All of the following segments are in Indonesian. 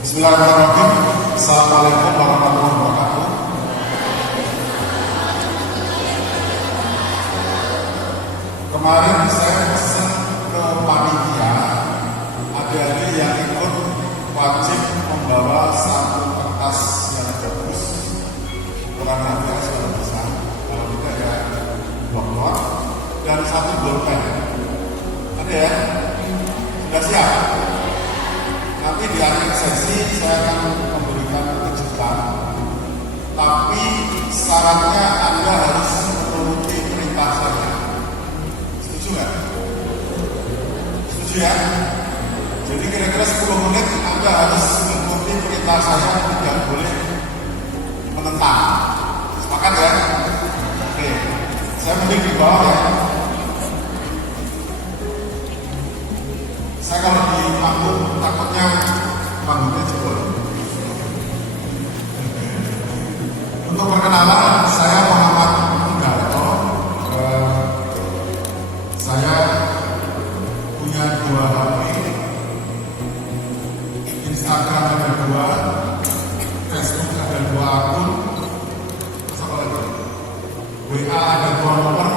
Bismillahirrahmanirrahim. Assalamualaikum warahmatullahi wabarakatuh. Kemarin saya pesan ke panitia, adik-adik yang ikut wajib membawa satu kertas yang bagus, ukuran hati sudah besar, kalau tidak ya blok-blok, dan satu bolpen. Ada ya? Sudah siap? Nanti di akhir sesi saya akan memberikan kejutan, tapi syaratnya Anda harus menuruti perintah saya. Setuju nggak? Setuju ya? Jadi kira-kira 10 menit Anda harus mengikuti perintah saya, tidak boleh menentang. Sepakat ya? Oke, saya mending di bawah ya. Saya kalau di panggung takutnya panggungnya jebol. Untuk perkenalan, saya Muhammad Mudarto. Saya punya 2 HP, Instagram ada 2, Facebook ada 2 akun, terus apa lagi? WA ada 2 nomor,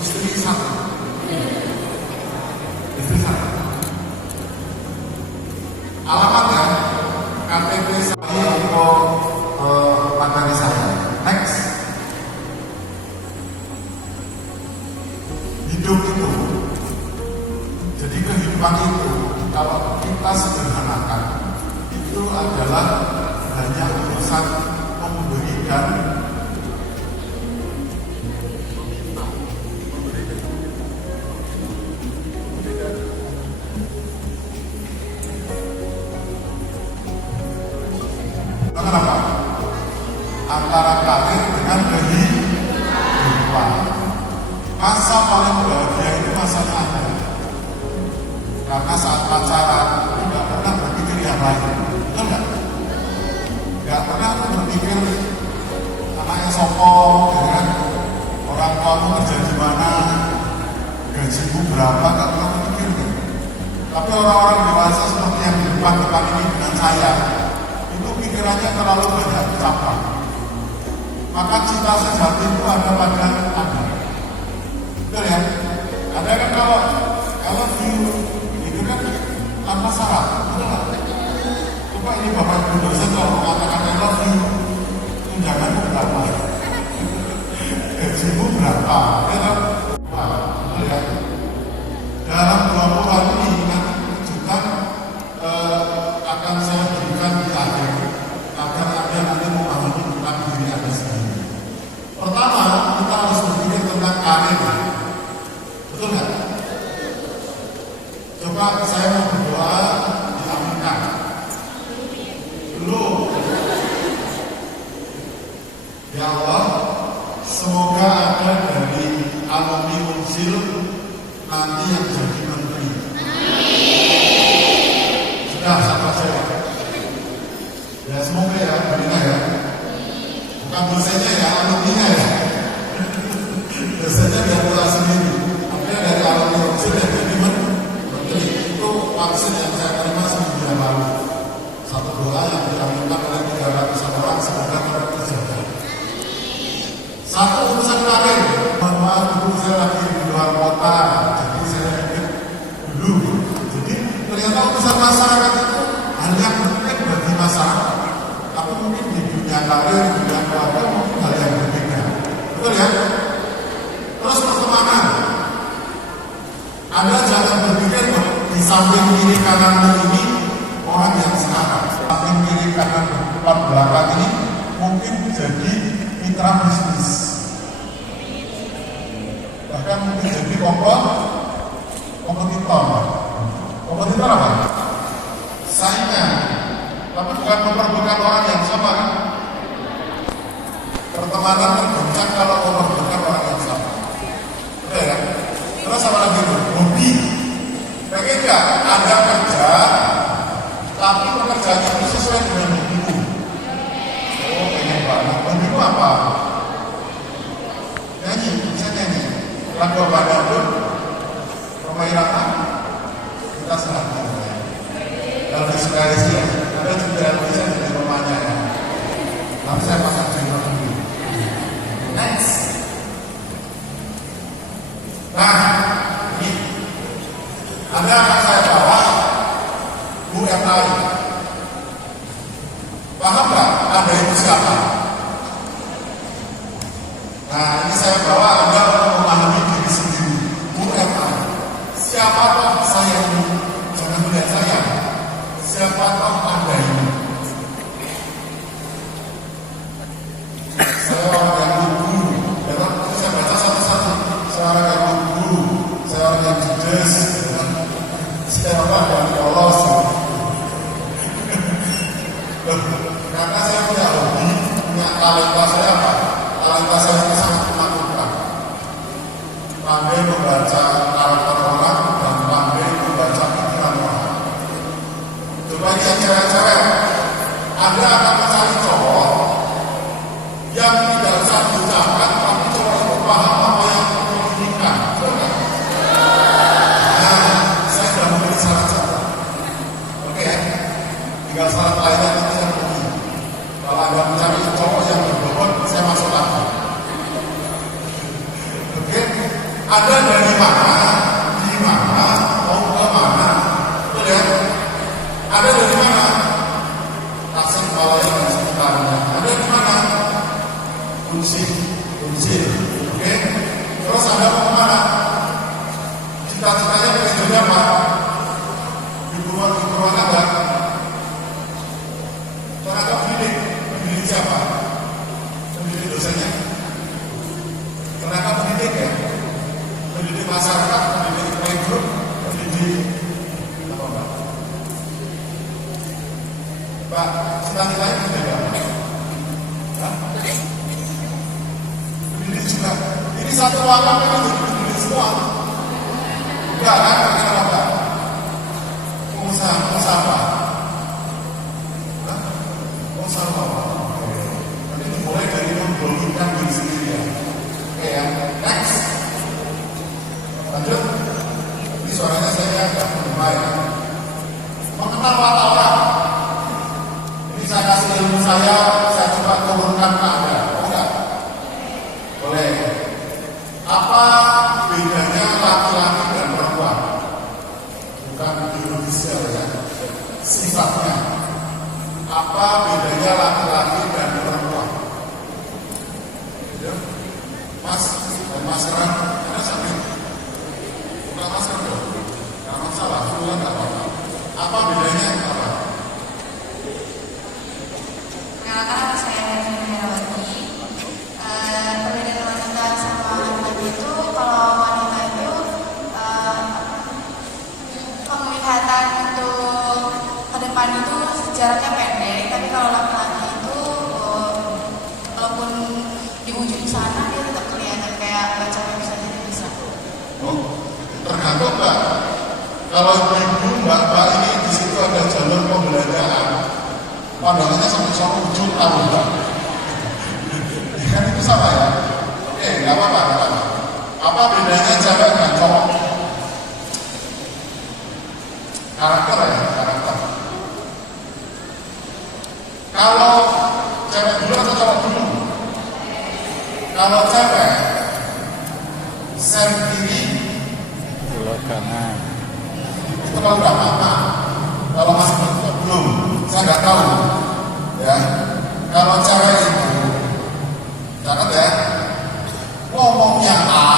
istri 1. Istri 1. Alamatnya KTP saya untuk materi saya. Next. Hidup itu, jadi kehidupan itu kalau kita sederhanakan itu adalah hanya urusan memberikan. Kenapa? Antara karir dengan kehidupan. Masa paling bahagia itu masanya Anda. Karena saat pacaran tidak pernah berpikir yang lain. Betul nggak? Nggak pernah berpikir anaknya sopo, ya kan? Orang tuamu kerja di mana, gajimu berapa, nggak pernah berpikir. Tapi orang-orang dewasa seperti yang di depan ini dengan saya, itu pikirannya terlalu banyak cabang. Maka cita sejati itu ada pada Anda. Betul ya? Ada kan kalau itu kan tanpa syarat. Betul nggak? Coba ini Bapak Ibu dosen kalau mengatakan I love you, tunjanganmu berapa? Gajimu berapa? Betul ya? Dalam 20 hari ini nanti kejutan akan saya berikan di akhir agar Anda nanti memahami tentang diri Anda sendiri. Pertama, kita harus berpikir tentang karir. Betul nggak? Coba saya mau berdoa diaminkan. Dulu, ya Allah, semoga ada dari alumni Unsil nanti yang jadi menteri. Sudah sampai saya. Ya semoga ya, benar ya. Bukan dosennya ya, alumninya ya. Dosennya biar pulang sendiri. Akhirnya dari alumni Unsil yang jadi menteri. Itu vaksin yang saya terima seminggu yang lalu. Satu doa yang diaminkan oleh 300 orang semoga terjaga. Satu urusan karir. Mohon maaf dulu saya lagi di luar kota, jadi saya pikir dulu. Jadi ternyata urusan masyarakat itu hal yang penting bagi masyarakat. Tapi mungkin di dunia karir, di dunia keluarga mungkin hal yang berbeda. Betul ya? Terus pertemanan. Anda jangan berpikir di samping kiri kananmu ini orang yang sekarang. Samping kiri kanan depan belakang ini mungkin jadi mitra bisnis. Bahkan mungkin jadi kompetitor. Kompetitor apa? Saingan. Tapi bukan memperebutkan orang yang sama. Pertemanan tergoncang kalau memperebutkan orang yang sama. Oke ya? Terus apa lagi itu? Hobi. Pengen nggak Anda kerja, tapi pekerjaannya itu sesuai dengan hobimu? Oh, pengen banget. Hobimu apa? Nyanyi, bisa nyanyi. Lagu apa dangdut? Romai Rata? Kita serahkan. Kalau disukai sih ya. Anda akan saya bawa UMI. Paham nggak? Anda itu siapa? Nah, ini saya bawa Anda untuk memahami diri sendiri. UMI. Siapa toh saya ini? Jangan melihat saya. Siapa toh Anda ini? Saya orang yang guru. Saya baca satu-satu. Saya orang yang guru. Saya orang yang judes. Saya orang yang polos. Karena saya punya hobi, punya talenta saya apa? Talenta saya itu sangat menakutkan. Pandai membaca karakter orang dan pandai membaca pikiran orang. Coba lihat cewek-cewek, Anda akan mencari cowok yang tidak bisa diucapkan, tapi cowok itu paham apa yang kamu inginkan. Nah, saya sudah memberi syarat-syarat. Oke, tinggal syarat lainnya nanti saya beri. Kalau Anda mencari cowok yang berbobot, saya masuk lagi. Oke, Anda dari mana? Di mana? Mau ke mana? Betul ya? Anda dari mana? Tasik Malaya dan sekitarnya. Anda di mana? Kunci. Oke? Terus Anda mau kemana? Cita-citanya pengen jadi apa? Di perumahan Anda? Tenaga pendidik siapa? Pendidik dosennya? Tenaga pendidik ya? Pendidik masyarakat, pendidik playgroup, pendidik apa Pak? Pak, cita-citanya pendidik apa? Pendidik juga. Ini satu ruangan kan pendidik semua. Enggak kan? Kenapa Pak? Pengusaha apa? Pengusaha apa? Nanti dimulai dari membolehkan diri sendiri ya. Oke ya, next. Lanjut. Ini suaranya saya agak bermain. Mengenal watak orang. Ini saya kasih ilmu saya coba turunkan ke Anda. Oh enggak? Boleh. Apa bedanya laki-laki dan perempuan? Bukan biologisnya ya. Sifatnya. Apa bedanya laki-laki dan perempuan? Mas dan maskeran, ada sakit. Buka masker dong. Gak masalah, suruhan gak apa-apa. Apa bedanya? Apa? Kenalkan saya Herawati. Perbedaan wanita sama laki-laki itu, kalau wanita itu penglihatan untuk ke depan itu jaraknya pendek, tapi kalau laki-laki itu walaupun di ujung sana dia tetap kelihatan kayak baca web saja bisa. Oh, tergantung Mbak. Kalau ibu Mbak ini di situ ada jalur pembelajaran, pandangannya sampai sama ujung tahu Mbak. Kan itu sama ya. Oke, nggak apa-apa. Apa bedanya cewek dan cowok? Karakter ya, karakter. Kalau cewek dulu atau cowok dulu? Kalau cewek sen kiri, belok kanan. itu kalau udah apa? Kalau masih belum, saya nggak tahu. Ya, kalau cewek itu, catat ya, ngomongnya A,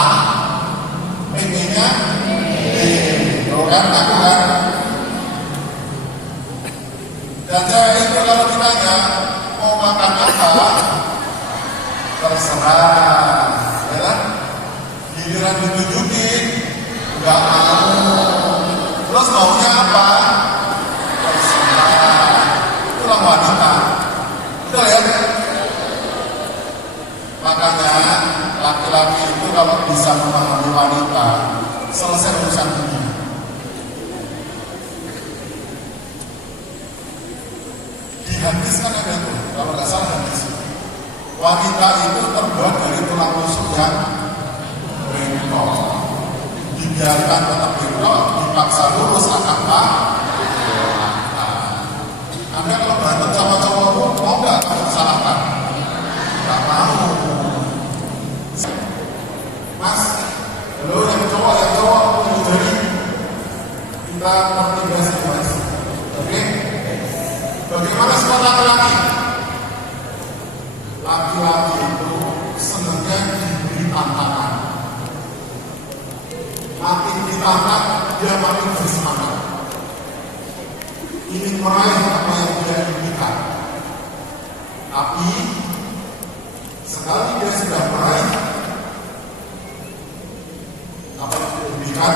pengennya B, tuh kan, aku kan. Dan cewek itu kalau ditanya mau makan apa, terserah, ya kan? Giliran ditunjukin, nggak mau. Terus maunya apa? Terserah. Itulah wanita. Betul ya? Makanya laki-laki itu kalau bisa memahami wanita, selesai urusan dunia. Di hadis kan ada itu, kalau nggak salah hadis. Wanita itu terbuat dari tulang rusuk yang bengkok. Dibiarkan tetap bengkok, dipaksa lurus akan pak. Anda kalau berantem sama cowok, mau nggak salahkan? Nggak mau. Mas, lo yang cowok, kita bertiga situasi. Oke? Bagaimana sifat laki-laki? Laki-laki itu senangnya diberi tantangan. Makin ditantang, dia makin bersemangat. Ingin meraih apa yang dia inginkan. Tapi sekali dia sudah meraih apa yang dia inginkan,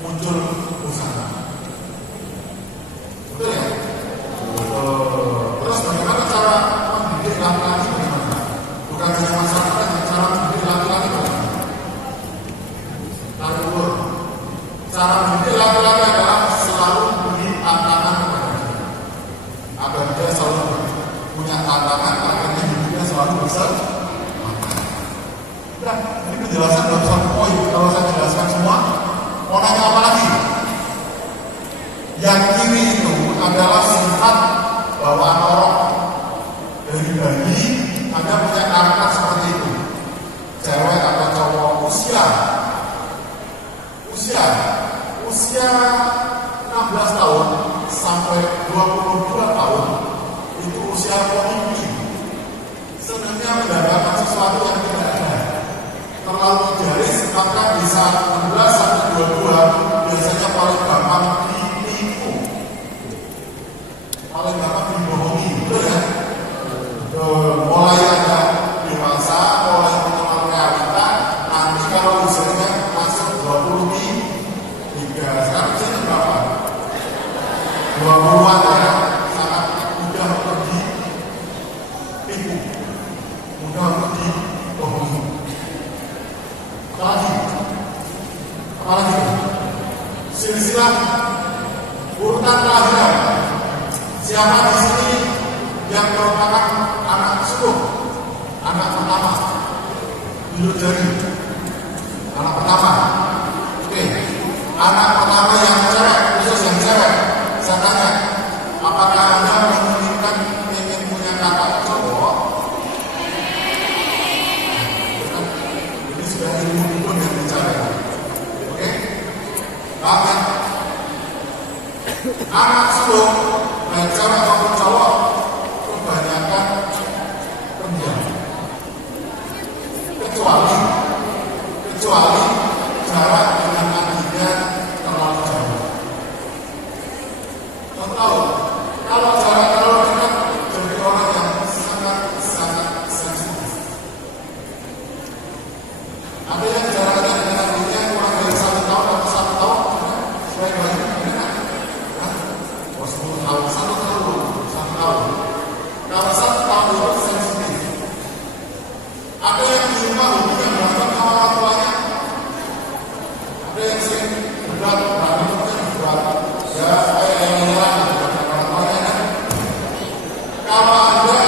muncul usaha. Betul ya? Terus bagaimana cara mendidik laki-laki bagaimana? Bukan hanya masyarakat, cara mendidik laki-laki bagaimana? Lalu cara mendidik laki-laki adalah selalu beri tantangan kepada dia, agar dia selalu punya tantangan, akhirnya hidupnya selalu besar. Nah, ini penjelasan dalam satu poin. Kalau saya jelaskan semua, mau nanya apa lagi? Yang kiri itu adalah sifat bawaan orang. Dari bayi, Anda punya karakter seperti itu. Cewek atau cowok, usia 16 tahun sampai 22 tahun itu usia pemimpin. Senangnya mendapatkan sesuatu yang tidak ada. Terlalu idealis, maka di saat 16 sampai 22 biasanya paling gampang ditipu, paling gampang dibohongi, betul ya? Mulai ada dewasa, mulai mengenal realita, nanti kalau usianya masuk 23, sekarang usianya berapa? 20-an ya, sangat mudah untuk ditipu, mudah untuk dibohongi. Apalagi silsilah urutan kelahiran. Siapa di sini yang merupakan anak sulung, anak pertama? Duduk jari. Anak pertama. Oke. Anak pertama yang cewek, khusus yang cewek. Saya tanya, apakah Anda menginginkan ingin punya kakak cowok? Ini sudah ilmu pun yang bicara. Oke? Bahkan anak sulung baik cewek maupun cowok kebanyakan pendiam, kecuali jarak dengan adiknya terlalu jauh. Tahu kalau jarak terlalu dekat jadi orang yang sangat sensitif. Ada yang jaraknya dengan adiknya kurang dari 1 tahun atau 1 tahun, sebaik-baiknya enak. 10 tahun, 1 tahun. Kalau 1 tahun itu sensitif. Ada yang terima hubungan berantem sama orang tuanya. Ada yang sering berantem berat. Ya, saya yang menyerang dengan orang tuanya kan. Kalau Anda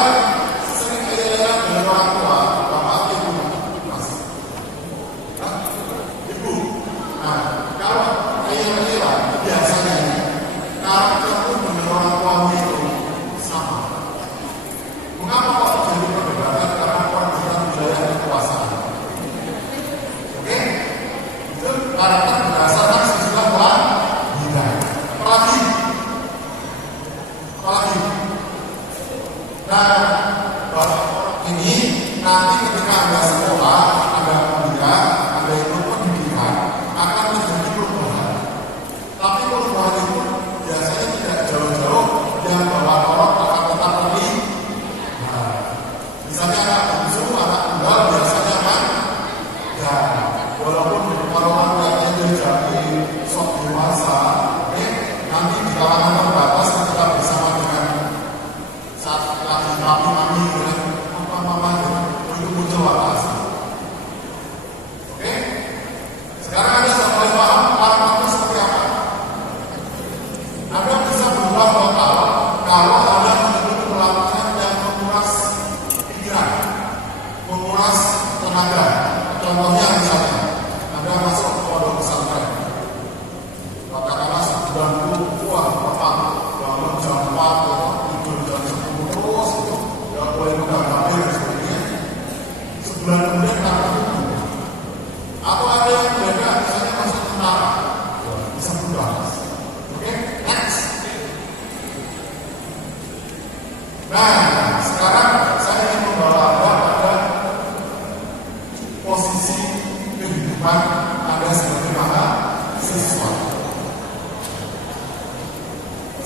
sering menyerang dengan orang tua, bapak ibu, mas, ibu. Nah, kalau menyerang biasanya karakter dengan orang tua itu sama. Mengapa kok terjadi perdebatan? Karena perebutan wilayah kekuasaan. Oke? Itu karakter berdasarkan sejumlah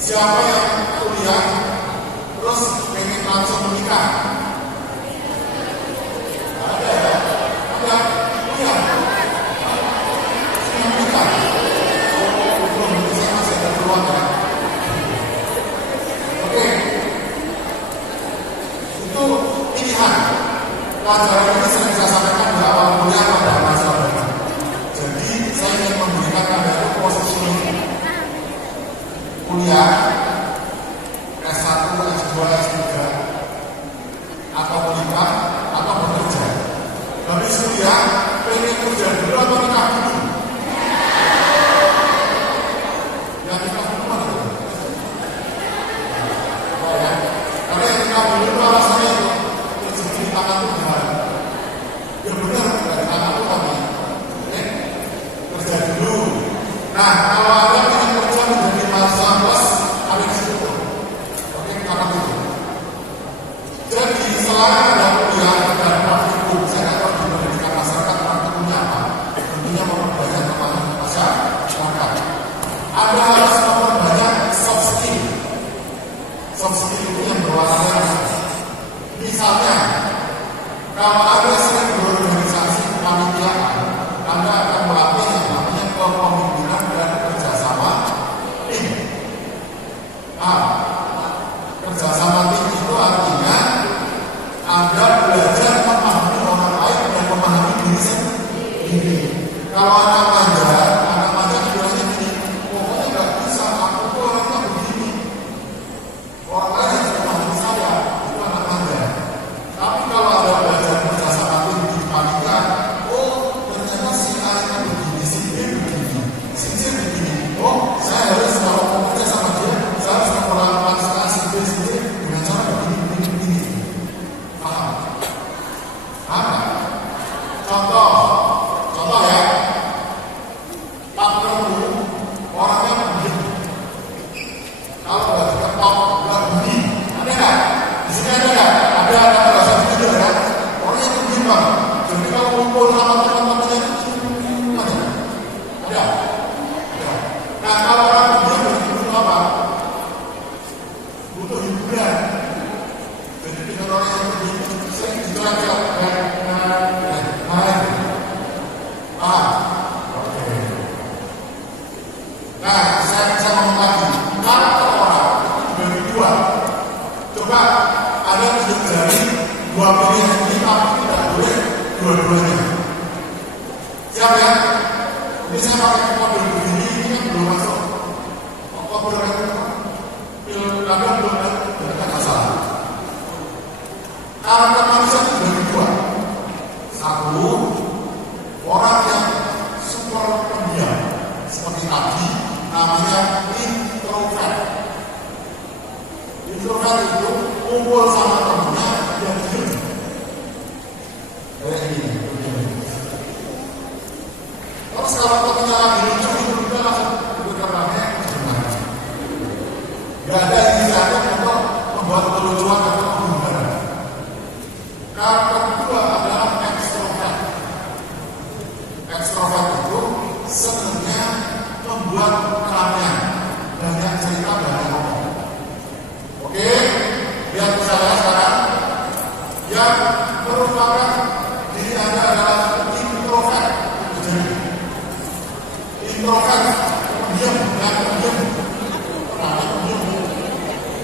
Siapa yang kuliah terus pengen langsung menikah? Ada ya? Ada? Iya. Siapa menikah? Belum, saya masih ada peluang ya. Oke. Itu pilihan. Pelajaran ini sering saya sampaikan di awal kuliah pada masa depan. Jadi saya ingin memberikan Anda itu posisi kuliah S1, S2, S3 atau menikah atau bekerja. Habis kuliah pengen kerja dulu atau nikah dulu? Ya nikah dulu mana? Oh ya, karena yang nikah dulu itu alasannya itu rezeki di tangan Tuhan. Ya benar, dari tangan Tuhan ya. Kerja dulu. Nah, kalau Anda ingin kerja menjadi mahasiswa plus, ada di situ. Oke, karena itu. Jadi, selain ada kuliah dan praktikum, saya nggak tahu di pendidikan masyarakat praktikumnya apa. Tentunya memperbanyak pemahaman masyarakat. Anda harus memperbanyak soft skill. Soft skill itu yang berwarna. Misalnya, kalau Anda sering berorganisasi kepanitiaan, Anda akan melatih yang namanya kepemimpinan dan kerjasama tim. Kerjasama tim itu artinya Anda belajar memahami orang lain dan memahami diri sendiri. Kalau anak manja bilangnya gini, pokoknya nggak bisa, aku tuh orangnya begini. Orang lain yang memahami saya, itu anak manja. Tapi kalau Anda belajar kerjasama tim di panitia, oh ternyata si A nya begini, si B begini, si C begini. Oh, saya harus kalau mau kerja sama dia, saya harus memperlakukan si B, si C dengan cara begini. Paham? Paham? Contoh ya, partnermu orangnya begini. Kalau nggak ketop, nggak begini, ada nggak? Di sini ada nggak? Ada bahasa begitu ya? Orangnya begini bang. Jadi kalau kumpul sama teman-temannya itu ada. Nah kalau orang begini butuh apa? Butuh hiburan. Jadi dengan orang yang begini sering dijelaskan oke. Nah saya ngomong lagi, karakter orang dibagi dua. Coba ada tunjuk jari dua pilihan ini, tapi tidak boleh dua-duanya. Siap ya? Ini saya pakai kode begini, ini kan belum masuk. Kode pilkada belum ada salah. Karakter manusia itu dibagi dua. Satu, orang yang super pendiam, seperti tadi, namanya introvert. Introvert itu kumpul sama temennya yang diem. Kayak gini. Terus kalau temennya lagi lucu, itu kita langsung berkembangnya gimana? Gak ada inisiatif untuk membuat kelucuan atau pembunuhan. Karakter kedua adalah extrovert. Extrovert itu sebenarnya membuat keramaian, banyak cerita, banyak ngomong. Oke, lihat saya sekarang. Yang merupakan diri Anda adalah introvert. Introvert, diam, yang diam. Pernah diam.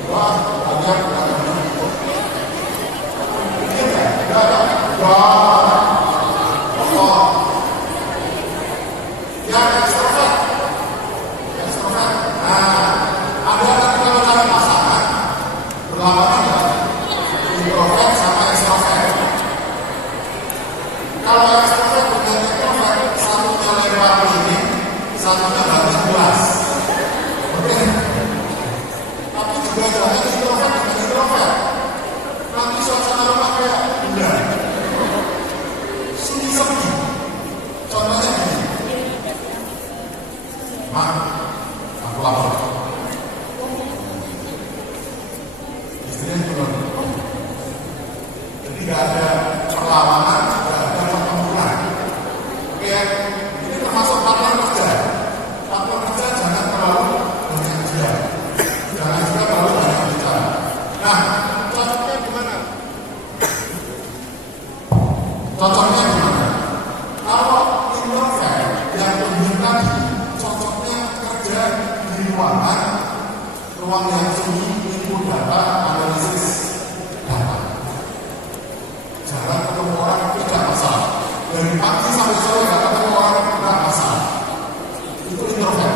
Wah, diam. Diam ya? Tidak ada. Wah. Yang extrovert. Nah, ada kalau cari pasangan berlawanan ya, introvert sama extrovert. Kalau extrovert dengan introvert, satunya lewat ini, satunya banyak gelas. Oke. Tapi juga jangan introvert dengan introvert. Nanti suasana rumah kayak bulan. Sunyi sepi. Contohnya gini. Mak, aku lapar. Istrinya juga. Jadi nggak ada perlawanan, nggak ada pertempuran. Oke ya, ini termasuk partner kerja. Partner kerja jangan terlalu banyak diam. ruangan, ruang yang sunyi, input data, analisis data. Jarang ketemu orang tidak masalah. Dari pagi sampai sore nggak ketemu orang tidak masalah. Itu introvert.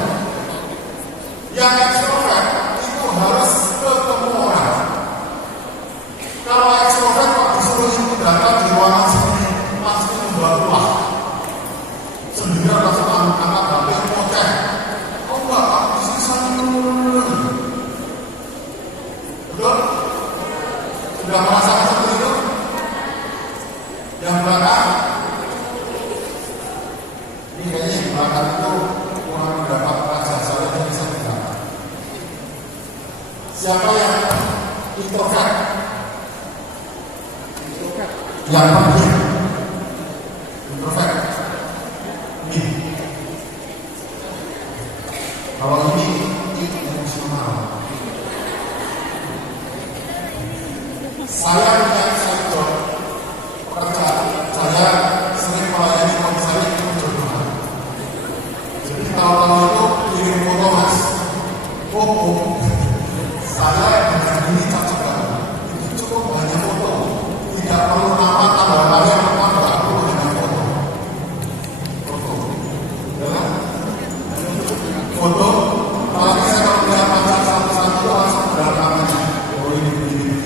Yang ekstrovert itu harus ketemu orang. Kalau ekstrovert kok disuruh input data di ruangan sendiri pasti membuat ulah. Sendirian langsung angkat HP ngoceh. Oh enggak, aku disini sana dulu. Betul? Sudah merasakan seperti itu? Yang belakang? Ini kayaknya yang belakang itu kurang mendapat rasa soalnya bisa dikatakan. Siapa yang introvert? Yang penting introvert. Ini. Kalau ini emosional. Saya punya sektor pekerjaan. Saya sering melayani komisaris itu jodohan. Jadi tahun-tahun itu kirim foto mas. Oh, saya dengan ini cocok banget. Itu cukup hanya foto. Tidak perlu nama tanggal lahir apa nggak perlu dengan foto. Foto. Ya. Foto. Apalagi saya kalau melihat pacar satu-satu langsung berangkatannya. Oh ini begini.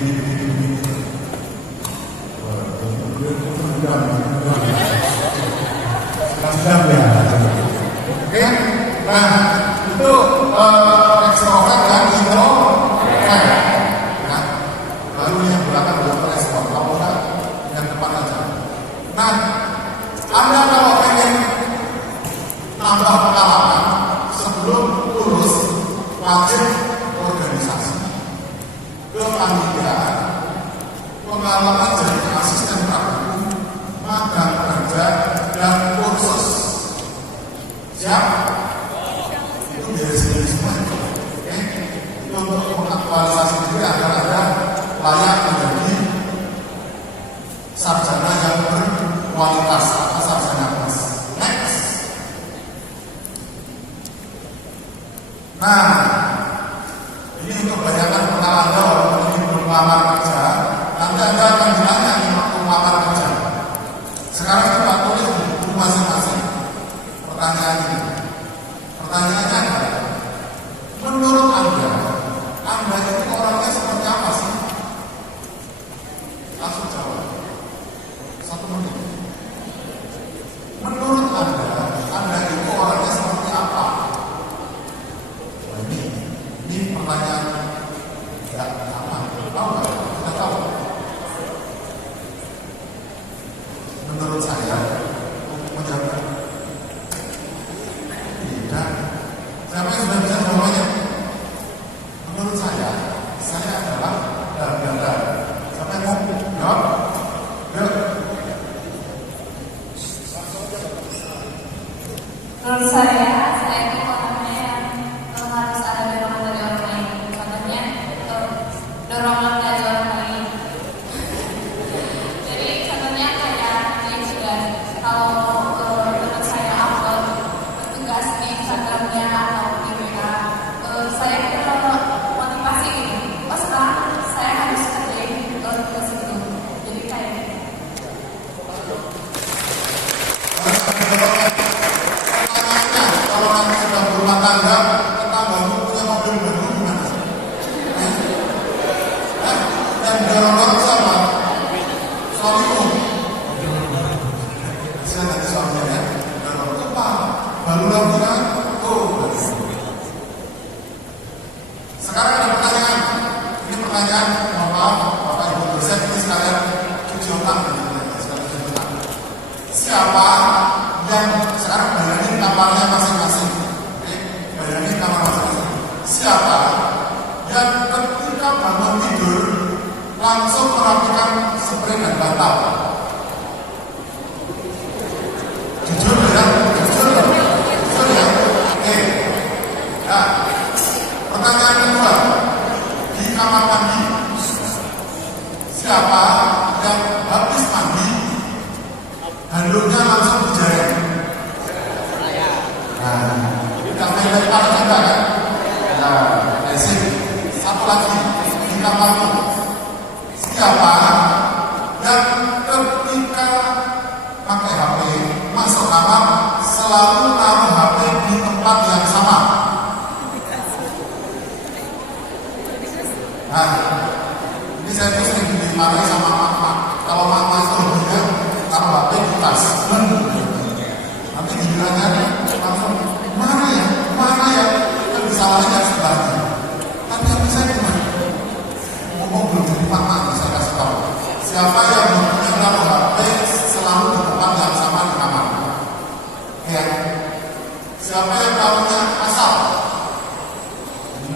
Sedang ya. Oke. Nah itu ekstrovert dan introvert. Ya. Lalu yang belakang belum respon. Kalau enggak yang depan aja. Nah, Anda kalau pengen tambah pengalaman sebelum lulus wajib organisasi. Kepanitiaan, pengalaman jadi asisten praktikum, magang kerja dan kursus. Siap? Itu biaya sendiri semua. Oke? Itu untuk mengaktualisasi diri agar Anda layak menjadi sarjana yang berkualitas atau sarjana plus. Next. Nah, ini untuk bayangan pengalaman Anda walaupun ini belum melamar kerja, nanti Anda akan ditanya nih waktu melamar kerja. Sekarang kita tulis di buku masing-masing pertanyaan ini. Pertanyaannya adalah, menurut Anda itu orangnya seperti apa sih? Langsung jawab. 1 menit. Menurut Anda itu orangnya seperti apa? Nah, ini pertanyaan tidak apa? Tahu nggak? Kita tahu. Menurut saya, menjawab tidak. Siapa yang sudah bisa jawabannya? Menurut saya adalah dan. Siapa yang mau jawab? Yuk. Menurut saya itu orangnya yang harus ada dorongan dari orang lain. Contohnya, dorongan dari orang lain. Jadi contohnya kayak yang sudah kalau menurut saya upload tugas di Instagramnya atau di WA, saya motivasi gitu. Oh sekarang saya harus kerjain tugas itu. Jadi kayak Kalau nanti sudah berumah tangga, tetanggamu punya mobil baru gimana? Dan dorong-dorong sama suamimu. Bisa nanti suaminya ya, dorong apa? Baru lagi kan? Oh. Sekarang ada pertanyaan. Ini pertanyaan, mohon maaf, Bapak Ibu dosen ini sekalian cuci otak. Siapa yang sekarang bayangin kamarnya masing-masing? Bayangin kamar masing-masing. Siapa yang ketika bangun tidur langsung merapikan spray dan bantal? Jujur ya? Jujur ya? Oke. Nah, pertanyaan kedua. Di kamar mandi, siapa yang habis mandi handuknya langsung dijahit? Nah, kita main dari paling juga kan? kapal itu? Siapa yang ketika pakai HP masuk kamar selalu taruh HP di tempat yang sama? Nah, ini saya tuh sering dimarahi sama mama. Kalau mama itu hobinya taruh HP di tas, nanti gilirannya langsung mana ya, kan salahnya sebelahnya. Tapi yang bisa gimana? Ngomong belum jadi mama, saya kasih tahu. Siapa yang hobinya taruh HP selalu di tempat yang sama di kamar? Ya. Siapa yang taruhnya asal?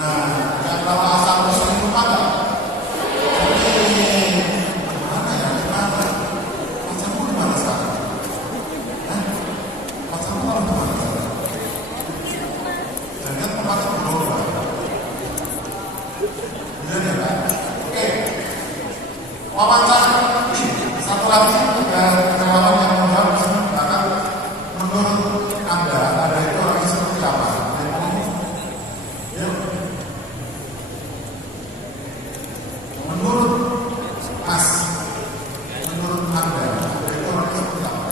Nah, yang taruh asal sering lupa nggak? Mana ya? Gimana? Pacarmu di mana sekarang? Pacarmu kalau di mana sekarang? Jangan tempatnya berubah. Iya ya kan? Oke. Wawancara ini satu lagi jawaban yang menjawab bahkan menurut Anda ada itu orangnya seperti apa? Yuk. Menurut Mas, menurut Anda ada itu orangnya seperti apa?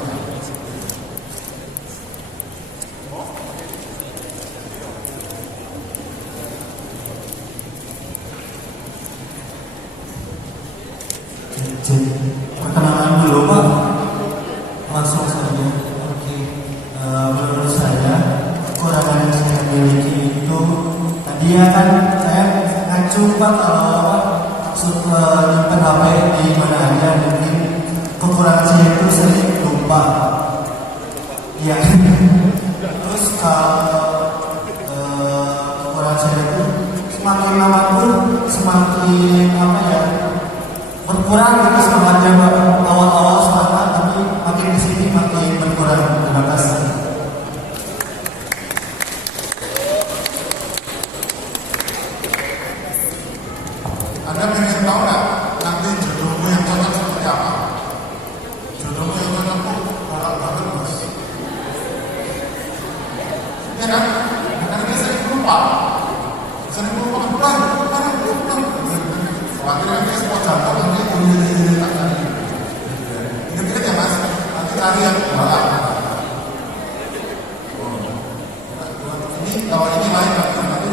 Jadi, perkenalan dulu Pak, langsung saja. Oke, menurut saya kekurangan yang saya miliki itu tadi ya kan saya ngacu Pak kalau maksud nyimpen HP di mana aja, mungkin kekurangan saya itu sering lupa. Iya. Terus kekurangan saya itu semakin lama pun semakin apa ya? Berkurang gitu semangatnya awal-awal semangat, tapi makin kesini makin berkurang. Terima kasih. Anda pengen tahu nggak nanti jodohmu yang cocok seperti apa? Jodohmu yang cocok tuh galak banget Mas. Ya kan? Karena dia sering lupa Akhirnya dia semua jantung nanti ini ingat-ingat ya Mas, nanti cari yang galak. Ini kalau ini lain nanti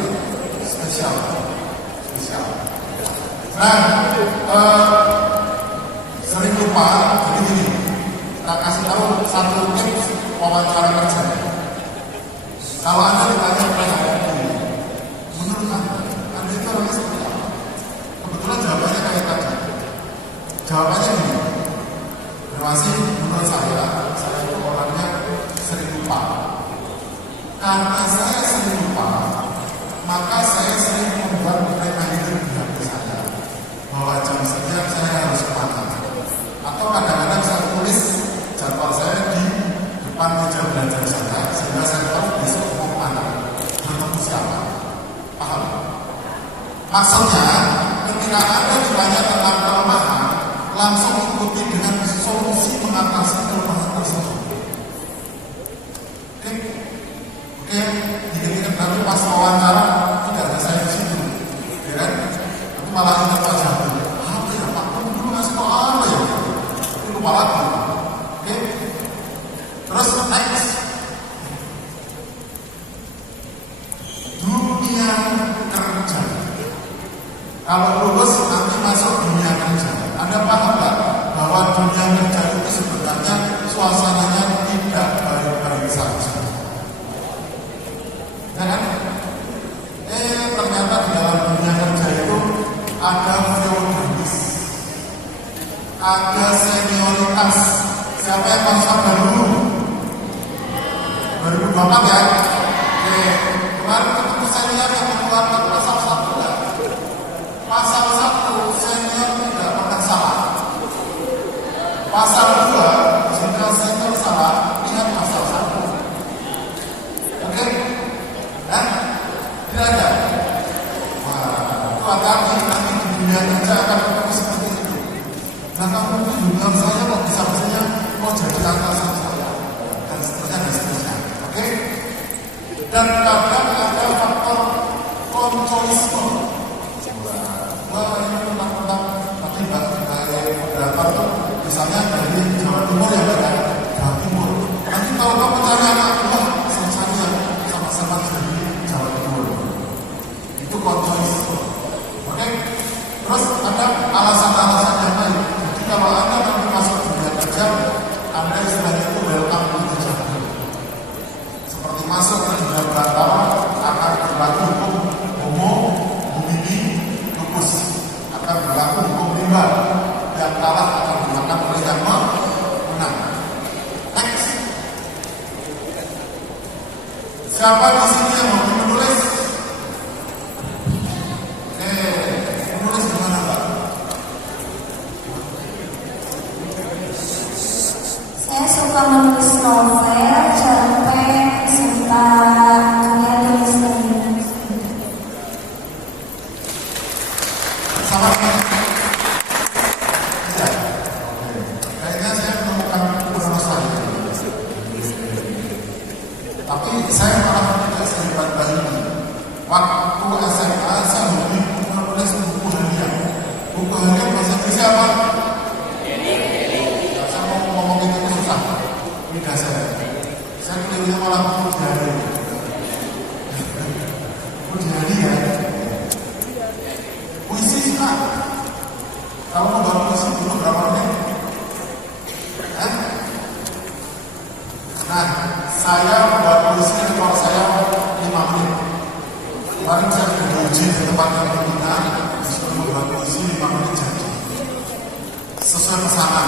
spesial. Nah, sering lupa, jadi gini, kita kasih tahu satu tips wawancara kerja. Kalau Anda ditanya pertanyaan ini, menurut Anda itu orangnya seperti apa? Kebetulan jawabannya kayak tadi. Jawabannya gini, masih menurut saya itu orangnya sering lupa. Karena saya sering lupa, maka saya sering membuat reminder di hati saya bahwa jam sekian saya harus kemana. Atau kadang-kadang saya tulis jadwal saya di depan meja belajar saya, sehingga saya tahu besok mau kemana, bertemu siapa. Paham? Maksudnya, ketika Anda ditanya tentang kelemahan, langsung ikuti dengan solusi mengatasi kelemahan tersebut. Oke, dikit-dikit nanti pas wawancara tidak ada saya di situ, ya kan? Nanti malah ingat Pak Jabir. Apa ya Pak? Kamu dulu ngasih tau apa ya? Itu lupa lagi. Oke, terus next. Dunia kerja. Kalau lulus nanti masuk dunia kerja. Anda paham nggak bahwa dunia kerja itu sebenarnya suasananya tidak baik-baik saja. Ya kan? Ternyata di dalam dunia kerja itu ada feodalis, ada senioritas. Siapa yang mau sabar dulu? 2024 ya? Oke, kemarin ketemu senior yang mengeluarkan pasal 1 ya? Pasal 1, senior tidak pernah salah. Pasal 2, jika senior salah, ingat pasal 1. Oke? Nah, tidak ada. Wah, itu hati-hati nanti di dunia kerja akan ketemu seperti itu. Nah, kamu itu dunia saya kok bisa-bisanya mau jadi atasan saya dan seterusnya. Oke? Dan kadang ada faktor koncolisme. Wah, alasan-alasan yang lain. Jadi kalau Anda nanti masuk dunia kerja, Anda istilahnya itu welcome to the jungle. Seperti masuk ke dunia perantauan akan berlaku hukum homo homini lupus, akan berlaku hukum rimba, yang kalah akan dimakan oleh yang menang. Next. Siapa di sini yang mau menulis? Menulis gimana, Pak? Saya suka menulis novel, cerpen, serta karya tulis dari Sama ya? Kayaknya saya menemukan beberapa saya. Tapi saya malah tidak sehebat Mbak ini. Waktu SMA saya hobi menulis buku harian. Buku harian bahasa Indonesia apa? Saya mau ngomong itu susah. Tidak saya pilihnya malah buku diari. Buku diari ya. Puisi suka. Kalau mau bawa puisi dulu berapa menit? Nah, saya buat puisi kalau saya 5 menit. Kemarin saya sudah diuji di tempat yang berbeda, disuruh membuat puisi 5 menit jadi. Sesuai pesanan.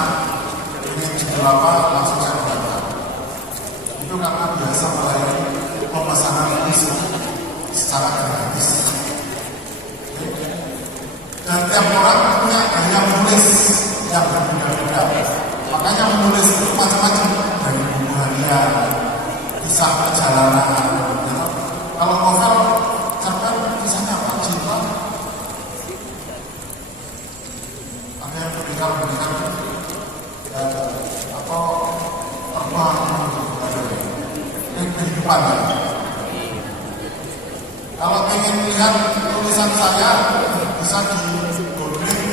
Ini judul apa, langsung saya buatkan. Itu karena biasa melayani pemesanan puisi secara gratis. Dan tiap orang punya gaya menulis yang berbeda-beda. Makanya menulis itu macam-macam, dari buku harian, kisah perjalanan. Kalau novel, cerpen kisahnya apa? Cinta. Ada yang berikan atau terbang ini kehidupan. Kalau ingin lihat tulisan saya, bisa di googling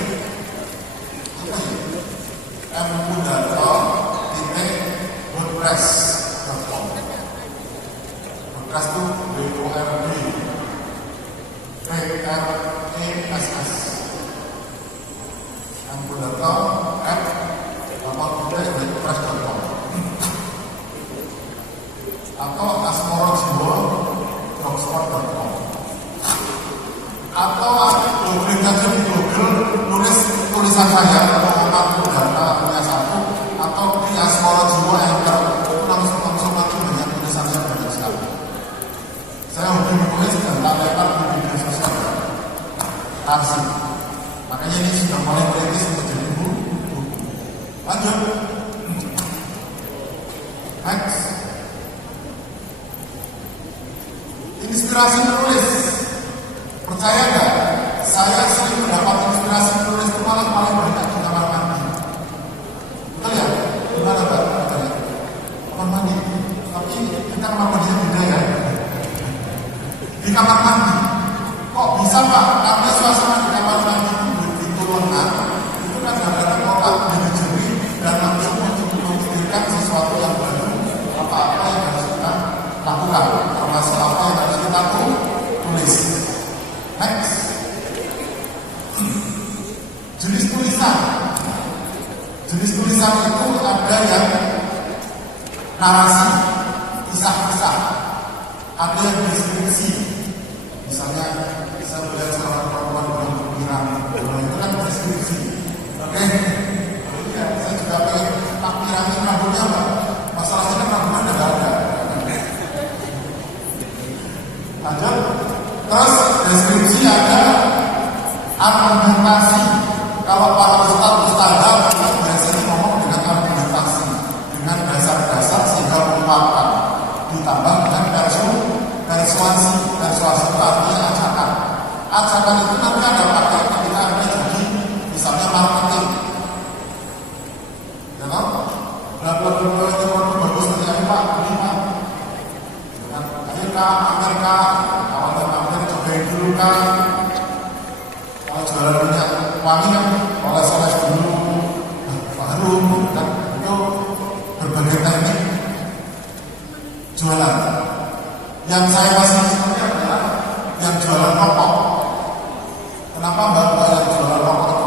mmudarto.wordpress.com. WordPress itu WORD mmudarto@wordpress.com atau asmorojiwo.blogspot.com atau boleh saja di Google nulis tulisan saya Muhammad Mudharta punya satu atau di Asmorojiwo Anchor itu langsung nanti banyak tulisan saya banyak sekali. Saya hobi menulis dan tampilkan di media sosial asik. Makanya ini sudah mulai kritis untuk jadi buku. Lanjut. Next. Inspirasi menulis. Percaya nggak? Saya sering mendapat inspirasi menulis itu malah paling banyak di kamar mandi. Betul ya? Gimana Pak? Betul ya? Kamar mandi. Tapi kita kamar mandinya beda ya. Di kamar mandi. Kok bisa Pak? Karena suasana di kamar mandi itu begitu lengkap. Itu kan kadang-kadang otak menjadi dan langsung memikirkan sesuatu yang baru. Apa-apa yang harus kita lakukan. Termasuk apa yang harus kita tulis. Next. Jenis tulisan. Jenis tulisan itu ada yang narasi, kisah-kisah, ada yang deskripsi. Misalnya, saya melihat seorang perempuan berpikiran, itu kan deskripsi. Oke? Ya, saya juga pengen takbiranin rambutnya, Pak. Masalahnya kan rambutnya tidak ada. Lanjut. Terus deskripsi ada argumentasi. Kalau para ustadz biasanya ngomong dengan argumentasi, dengan dasar-dasar sehingga mengungkapkan, ditambah dengan persuasi itu artinya ajakan. Ajakan itu nanti ada pakai ketika Anda jadi misalnya marketing. Ya kan? Bla-bla-bla itu produk bagus nanti ada Pak, beli Pak. Ayo Kak, Amerika, kawan-kawan Amerika cobain dulu Kak. Kalau jualan minyak wangi kan oles-oles dulu, baru kan itu berbagai teknik jualan. Yang saya masih sebenarnya adalah yang jualan rokok. Kenapa Mbak yang jualan rokok itu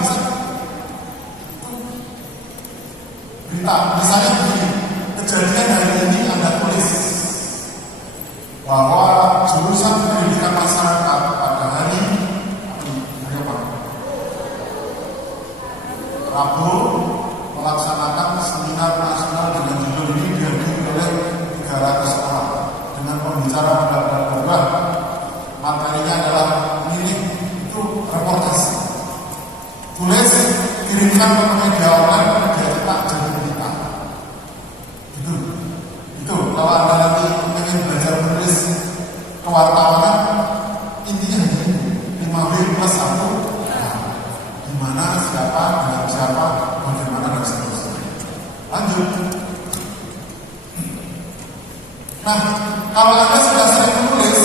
bisa berita. Misalnya begini, kejadian hari ini Anda tulis bahwa jurusan pendidikan masyarakat pada hari apa? Rabu melaksanakan seminar nasional dengan judul ini dihadiri oleh 300 orang dengan pembicara bla. Materinya adalah milik itu reportase. Tulis, kirimkan ke media online, media cetak, jadi berita. Itu kalau Anda nanti ingin belajar menulis kewartawanan, intinya ini 5W plus 1. Di mana, siapa, dengan siapa, bagaimana, dan seterusnya. Lanjut. Nah, kalau Anda sudah sering menulis,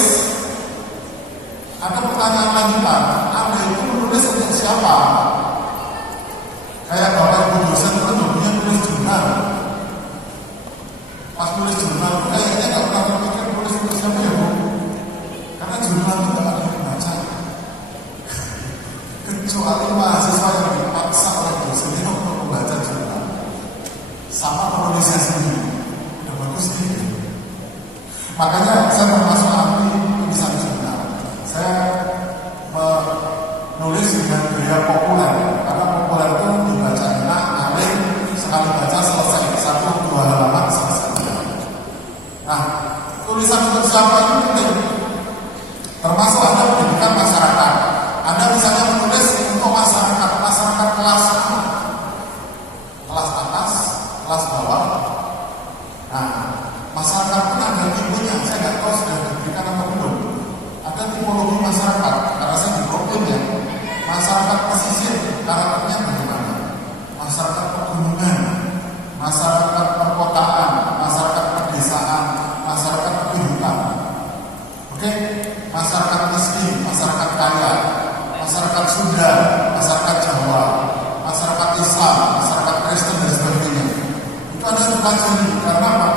ada pertanyaan lanjutan. Anda itu menulis untuk siapa? Kayak Bapak Ibu dosen itu hobinya nulis jurnal. Pas nulis jurnal, kayaknya nggak pernah berpikir nulis untuk siapa ya Bu? Karena jurnal itu nggak ada yang baca. Kecuali mahasiswa yang dipaksa oleh dosennya untuk membaca jurnal. Sama penulisnya sendiri. Udah bagus nih. Makanya saya termasuk ahli tulisan jurnal. Saya menulis dengan gaya populer, karena populer itu dibaca enak, ngalir, sekali baca selesai, 1-2 halaman selesai. Nah, tulisan untuk siapa itu penting, termasuk Anda pendidikan masyarakat. Anda misalnya menulis untuk masyarakat kelas atas, kelas bawah. Nah, masyarakat pun ada tipenya, saya nggak tahu sudah diberikan apa belum. Ada tipologi masyarakat, karena saya di problem ya. Masyarakat pesisir, karakternya bagaimana? Masyarakat pegunungan, masyarakat perkotaan, masyarakat pedesaan, masyarakat kehidupan. Oke? Masyarakat miskin, masyarakat kaya, masyarakat Sunda, masyarakat Jawa, masyarakat Islam, masyarakat Kristen, dan sebagainya. Itu ada dipelajari, karena apa?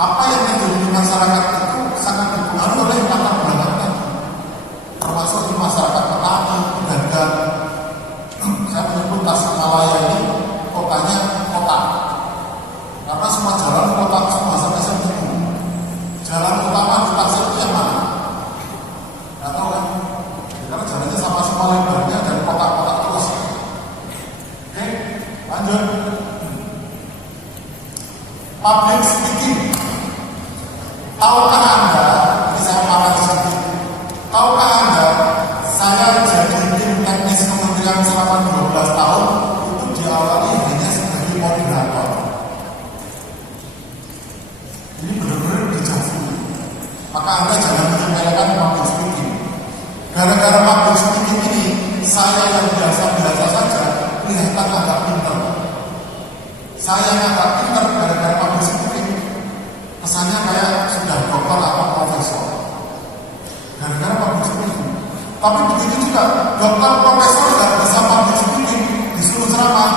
Apa yang menjadi masyarakat itu sangat dipengaruhi oleh latar belakang tadi, termasuk di masyarakat petani, pedagang. Saya menyebut Tasikmalaya ini kotanya kota, karena semua jalan kota semua sampai segitu. Jalan utama di Tasik itu yang mana? Nggak tahu kan? Karena jalannya sama semua lebarnya dan kota-kota terus. Oke, lanjut. Public speaking. Tahukah Anda, ini saya marah sedikit. Tahukah Anda, saya jadi tim teknis kementerian selama 12 tahun itu diawali hanya sebagai moderator. Ini benar-benar dijauhi. Maka Anda jangan menyepelekan public speaking. Gara-gara public speaking ini, saya yang biasa-biasa saja kelihatan agak pintar. Saya yang agak pintar gara-gara public speaking, kesannya kayak sudah dokter atau profesor. Gara-gara public speaking. Tapi begitu juga, dokter profesor nggak bisa public speaking, disuruh ceramah,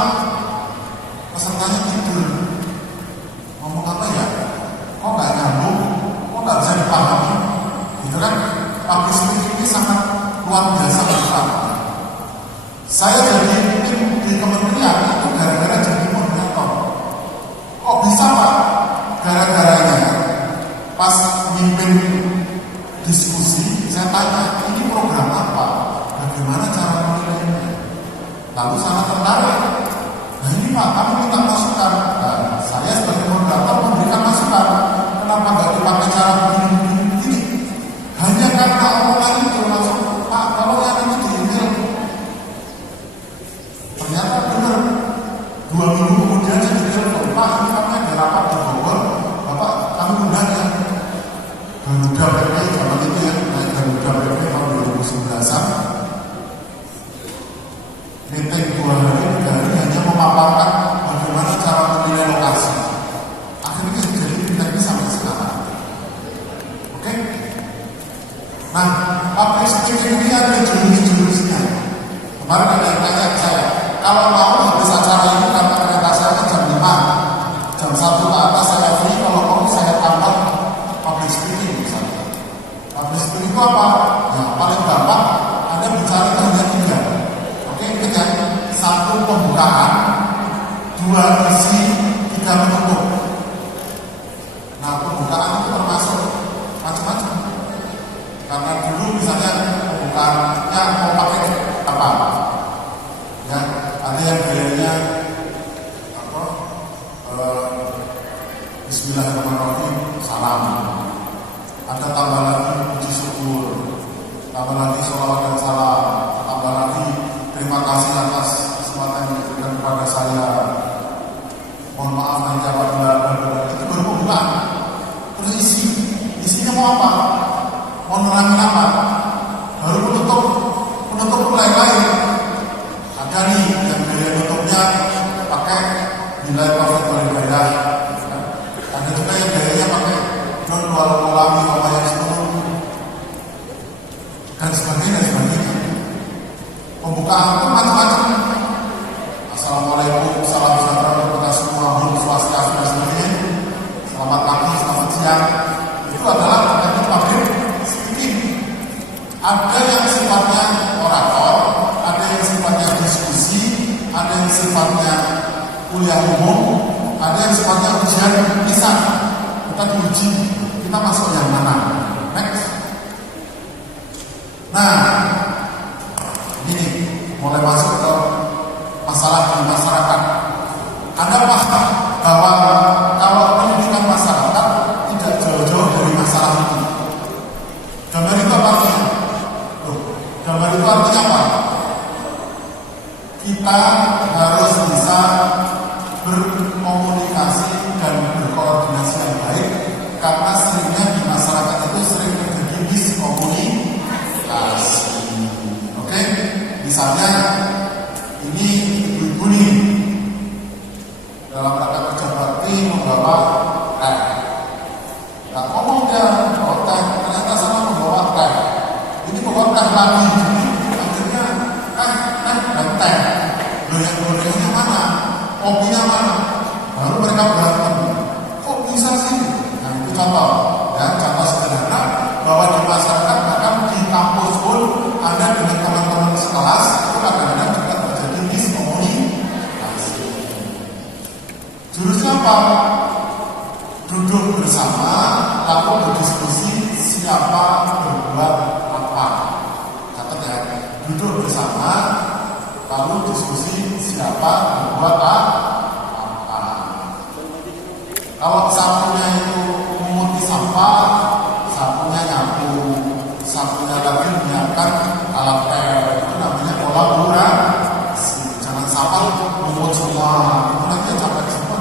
pesertanya tidur. Ngomong apa ya? Kok nggak nyambung? Kok nggak bisa dipahami? Gitu kan? Public speaking ini sangat luar biasa besar. Saya jadi tim di kementerian itu gara-gara jadi moderator. Kok bisa Pak? Gara-garanya pas mimpin diskusi, saya tanya, ini program apa? Bagaimana cara menilainya? Lalu sangat tertarik. Nah ini Pak, kami minta masukan. Nah, saya sebagai moderator memberikan masukan. Kenapa nggak dipakai cara begini? Hanya karena omongan itu langsung, Pak, kalau yang nanti di email. Ternyata benar. 2 minggu kemudian saya ditelepon, Pak, ini kami ada rapat di Bogor. Bapak, kami undang ya. Garuda PP zaman itu ya, naik Garuda PP tahun 2019-an. Meeting 2 hari, 3 hari hanya memaparkan bagaimana cara menilai lokasi. Akhirnya jadi teknis sampai sekarang. Oke? Nah, public speaking ini ada jurus-jurusnya. Kemarin ada yang tanya ke saya, kalau mau habis acara ini karena kereta saya kan jam 5, jam 1 ke atas saya free, kalau mau saya tambah public speaking misalnya. Public speaking itu apa? Ya paling gampang Anda bicara hanya 3. Oke, ingat ya. pembukaan, 2 isi, 3 menutup. Nah, pembukaan itu termasuk macam-macam. Karena dulu misalnya pembukaannya mau pakai apa? Ya, ada yang gayanya apa? Bismillahirrahmanirrahim, salam. Ada tambah lagi puji syukur, tambah lagi sholawat dan salam, tambah lagi terima kasih atas kesempatan yang diberikan kepada saya. Mohon maaf nanti apabila itu baru pembukaan. Terus isinya mau apa? Mau nerangin apa? Baru penutup mulai lain. Ada nih yang gaya nutupnya pakai nilai profit berbayar. Ada juga yang gayanya pakai don wal ulami apa yang sebelum dan sebagainya. Pembukaan itu macam-macam. Assalamualaikum, salam sejahtera untuk kita semua, Om Swastiastu dan sebagainya. Selamat pagi, selamat siang. Itu adalah pabrik speaking. Ada yang sifatnya orator, ada yang sifatnya diskusi, ada yang sifatnya kuliah umum, ada yang sifatnya ujian lisan. Kita diuji, kita masuk yang mana? Next. Nah, ini mulai masuk ke masalah di masyarakat. Anda paham bahwa kalau pendidikan masyarakat tidak jauh-jauh dari masalah itu. Gambar itu apa artinya? Gambar itu artinya apa? Kita harus bisa berkomunikasi dan berkoordinasi yang baik, karena seringnya di masyarakat itu sering terjadi miskomunikasi. Oke? Misalnya ini ibu-ibu nih dalam rangka kerja bakti membawa teh. Nah, ngomong dia bawa teh, ternyata sama membawa teh. Ini membawa teh lagi, jadi akhirnya dan teh. Yang gorengnya mana? Kopinya mana? Baru mereka berantem. Kok bisa sih? Nah, itu contoh. Ya, contoh sederhana bahwa di masyarakat bahkan di kampus pun ada dengan teman-teman sekelas itu kadang-kadang juga terjadi miskomunikasi. Jurusnya apa? Duduk bersama lalu berdiskusi siapa berbuat apa. Catat ya, duduk bersama lalu diskusi siapa berbuat apa. Kalau sapunya itu memunguti sampah, sapunya nyapu, sapunya lagi menyiapkan alat pel, itu namanya kolaborasi. Jangan sampai memungut semua, itu nanti capek semua.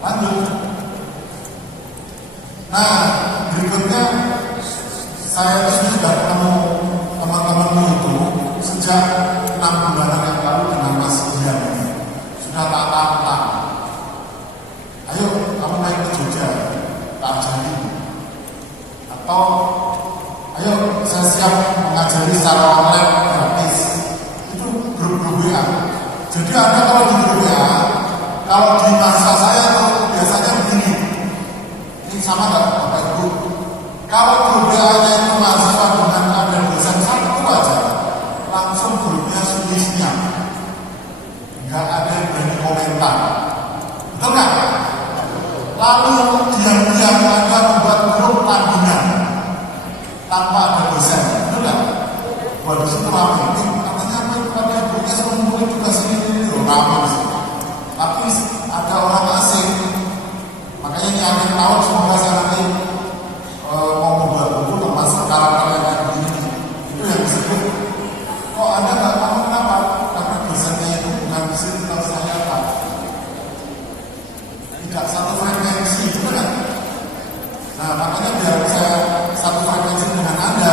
Lanjut. Nah, berikutnya saya sudah ketemu teman-temanmu itu sejak 6 bulan yang lalu dengan Mas Dian ini. Sudah tak tantang. Ayo kamu naik ke Jogja, tak ajari. Atau ayo saya siap mengajari secara online gratis. Itu grup WA. Jadi ada kalau di grup WA, kalau di masa saya tuh biasanya begini. Ini sama nggak Bapak Ibu? Kalau grup WA-nya itu mahasiswa dengan ada dosen satu aja, langsung grupnya sunyi-sunyi. Nggak ada yang berani komentar. Betul nggak? Lalu diam-diam Anda membuat grup tandingan tanpa ada dosen. Betul nggak? Buat di situ ramai. Katanya apa itu pada ibunya semua juga sini ramai. Tapi ada orang asing. Makanya ini akhir tahun semoga saya nanti mau membuat buku termasuk karakter yang kayak begini. Itu yang disebut. Kok Anda nggak tahu kenapa? Karena dosennya itu bukan di sini kalau saya tahu. Tidak satu frekuensi, betul kan? Nah, makanya biar saya satu frekuensi dengan Anda,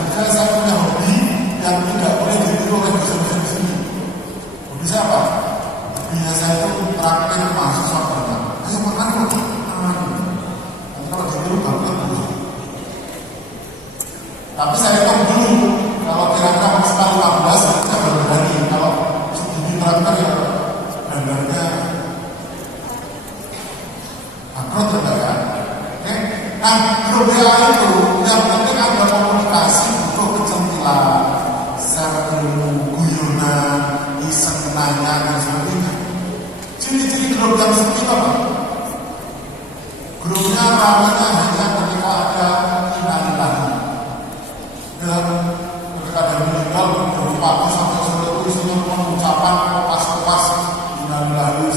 juga saya punya hobi yang tidak boleh ditiru oleh dosen-dosen di sini. Hobi saya apa? Hobinya saya itu praktek mahasiswa banyak. Ayo makan dulu. Nanti kalau ditiru banget dulu. Tapi saya hitung dulu. Kalau kira-kira maksimal 15, saya baru berani. Kalau segini traktor ya, gambarnya bangkrut ya. Oke. Nah, grup WA itu yang penting ada komunikasi, butuh kecentilan, share ilmu, guyonan, iseng yang seperti apa? Grupnya ramenya hanya ketika ada inalillahi. Dan ketika ada meninggal dari pagi sampai sore itu isinya pengucapan pas inalillahi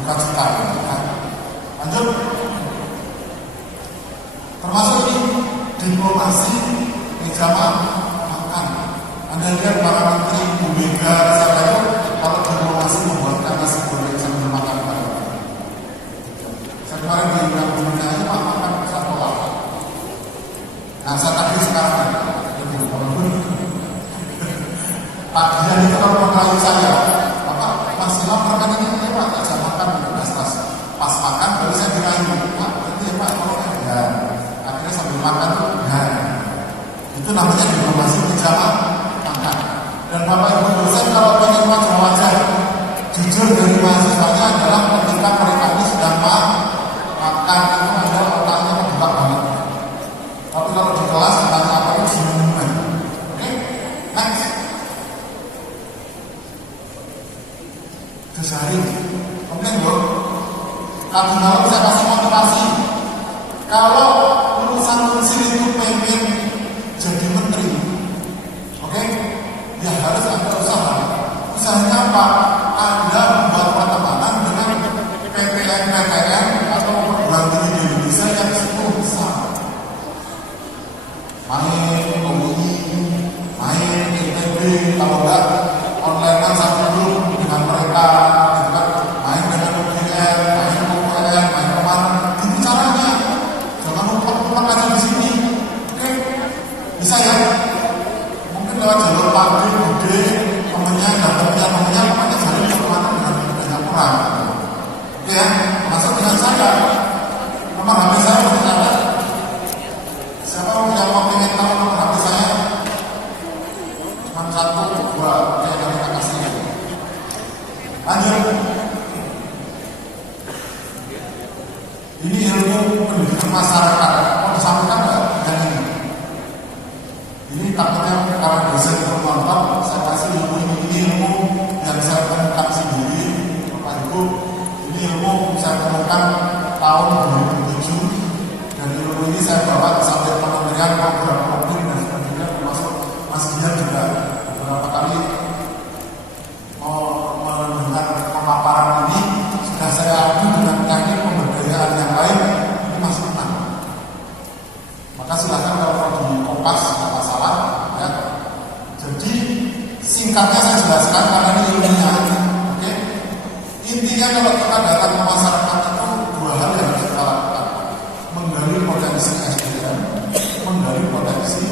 duka cita. Lanjut. Termasuk ini diplomasi meja makan. Anda lihat para menteri Bu Mega siapa itu kalau diplomasi membuatkan nasi goreng sambil makan bareng. Saya kemarin diundang temennya itu makan satu apa. Nah saya tadi sekarang Pak Dian itu kalau mengkayu saya, Bapak masih lapar kan ini ya Pak, ajak makan tas pas makan baru saya dirayu, Pak berarti ya Pak kalau ya akhirnya sambil makan tuh ya itu namanya diplomasi meja makan. Dan Bapak Ibu dosen kalau pengen wajah jujur dari mahasiswanya adalah ketika mereka ini sedang makan itu adalah otaknya kebuka banget. Tapi kalau di kelas ditanya apa itu senyuman. Oke, next. Kesari, kemudian tadi malam saya kasih motivasi. Kalau urusan unsur itu pengen jadi menteri, oke, ya harus ada usaha. Usahanya apa? Anda membuat pertemanan dengan PTN atau perguruan tinggi di Indonesia yang cukup besar. Main UI, main ITB, kalau enggak online satu grup dengan mereka, gitu kan? Main dengan UGM, main UPN, main kemana? Itu caranya. Jangan lupa aja di sini, oke? Bisa ya? Mungkin lewat jalur pabrik, gede, temennya, pokoknya jalur pertemanan dengan banyak orang. Oke ya? Masuk dengan saya. Nomor HP saya masih ada. Siapa yang mau pengen tahu nomor HP saya? Cuma 1, 2, oke, yang kita kasih. Lanjut. Ini ilmu pendidikan masyarakat. Mau disampaikan nggak dengan ini? Ini takutnya karena dosen nonton, saya kasih ilmu yang saya temukan sendiri, Bapak Ibu. Ini ilmu saya temukan tahun 2007 dan ilmu ini saya bawa sampai Kementerian Program Publik dan sebagainya, termasuk Mas Dian juga beberapa kali mendengar pemaparan ini. Sudah saya adu dengan teknik pemberdayaan yang lain, ini masih menang. Maka silakan kalau di Kompas tidak masalah ya. Jadi singkatnya saya jelaskan karena ini ilmunya, oke? Intinya kalau kita datang ke masyarakat itu dua hal yang harus kita lakukan: menggali potensi SDM, menggali potensi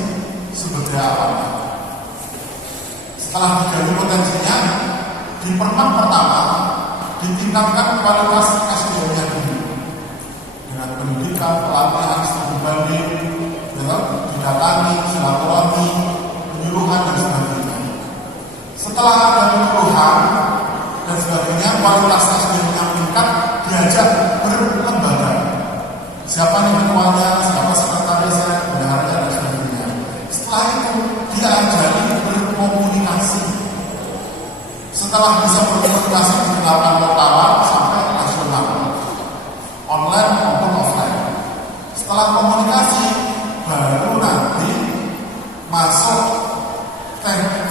sumber daya alam. Setelah digali potensinya, di permak pertama ditingkatkan kualitas SDM-nya dulu dengan pendidikan, pelatihan, studi banding, didatangi, silaturahmi, penyuluhan dan sebagainya. Setelah ada penyuluhan dan sebagainya, kualitas SDM-nya meningkat, diajak berlembaga. Siapa nih ketuanya, siapa sekretarisnya, bendaharanya dan sebagainya. Setelah itu diajari berkomunikasi. Setelah bisa berkomunikasi di tingkatan lokal sampai nasional, online maupun offline. Setelah komunikasi, baru nanti masuk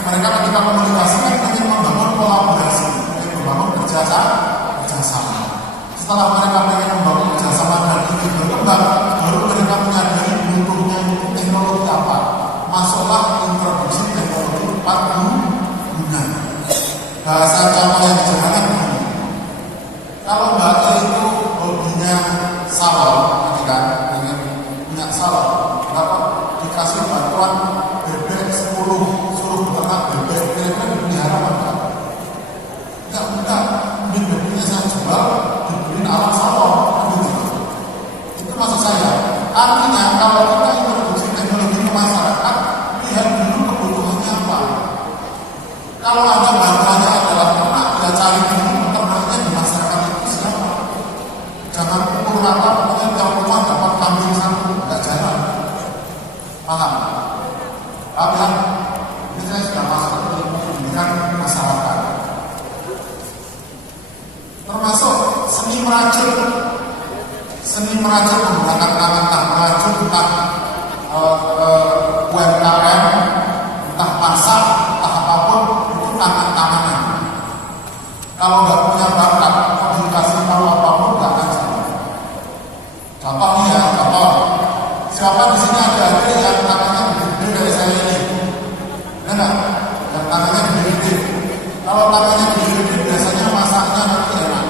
mereka ketika komunikasi kan ingin membangun kolaborasi, ingin membangun kerjasama. Setelah mereka ingin membangun kerjasama dan ingin berkembang, baru mereka menyadari butuhnya itu teknologi apa. Masuklah introduksi teknologi 4 guna. Bahasa contoh yang sederhana begini. Kalau Mbak E itu hobinya salon, kan ingin punya salon, dapat dikasih bantuan bebek 10, suruh beternak bebek, kira-kira dipelihara apa? Enggak mudah. Mungkin bebeknya saya jual, dibeliin alat salon, gitu. Itu maksud saya. Artinya kalau kita introduksi teknologi ke masyarakat, lihat dulu kebutuhannya apa. Kalau ada bantuannya adalah ternak, ya cari dulu peternaknya di masyarakat itu siapa. Jangan pukul rata, pokoknya tiap rumah dapat kambing satu, nggak jalan. Paham? Paham ya? Ini saya sudah masuk ke ilmu pendidikan masyarakat. Termasuk merajut, seni merajut menggunakan tangan, entah merajut, entah UMKM, entah masak, entah apapun, itu tangan-tangannya. Kalau nggak punya bakat, kalau dikasih tahu apapun nggak akan jalan. Contoh nih ya, contoh. Siapa di sini ada yang tangannya gede dari saya ini? Ya nggak? Yang tangannya gede-gede. Kalau tangannya gede-gede biasanya masaknya nanti enak.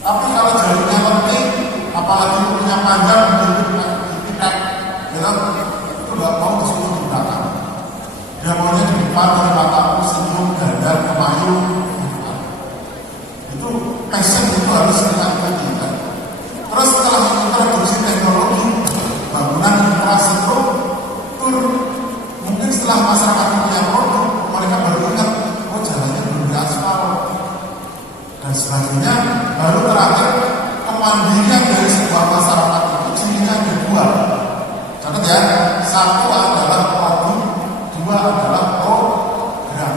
Tapi kalau jarinya penting, apalagi punya panjang, dipikat, ya itu nggak mau disuruh di belakang. Dia maunya di depan, dari mataku, senyum, dandar, kemayu. Itu passion itu harus kita ikuti. Terus setelah introduksi teknologi, bangunan infrastruktur turun. Mungkin setelah masyarakat punya produk, mereka baru ingat, oh jalannya belum diaspal. Dan selanjutnya, baru terakhir, kemandirian dari sebuah masyarakat itu cirinya ada dua. Catat ya, satu adalah produk, dua adalah program.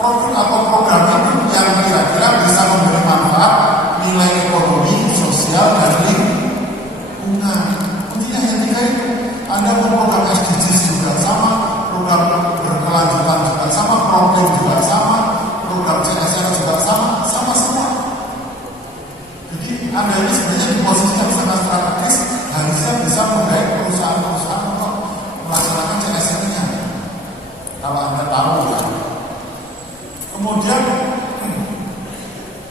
Produk atau program itu yang kira-kira bisa memberi manfaat, nilai ekonomi, sosial, dan lingkungan. Kuncinya yang tiga itu, ada program SDGs juga sama, program berkelanjutan juga sama, program juga sama, program CSR juga sama semua. Jadi Anda ini sebenarnya di posisi yang sangat strategis, harusnya bisa menggait perusahaan-perusahaan untuk melaksanakan CSR-nya. Kalau Anda tahu ya. Kemudian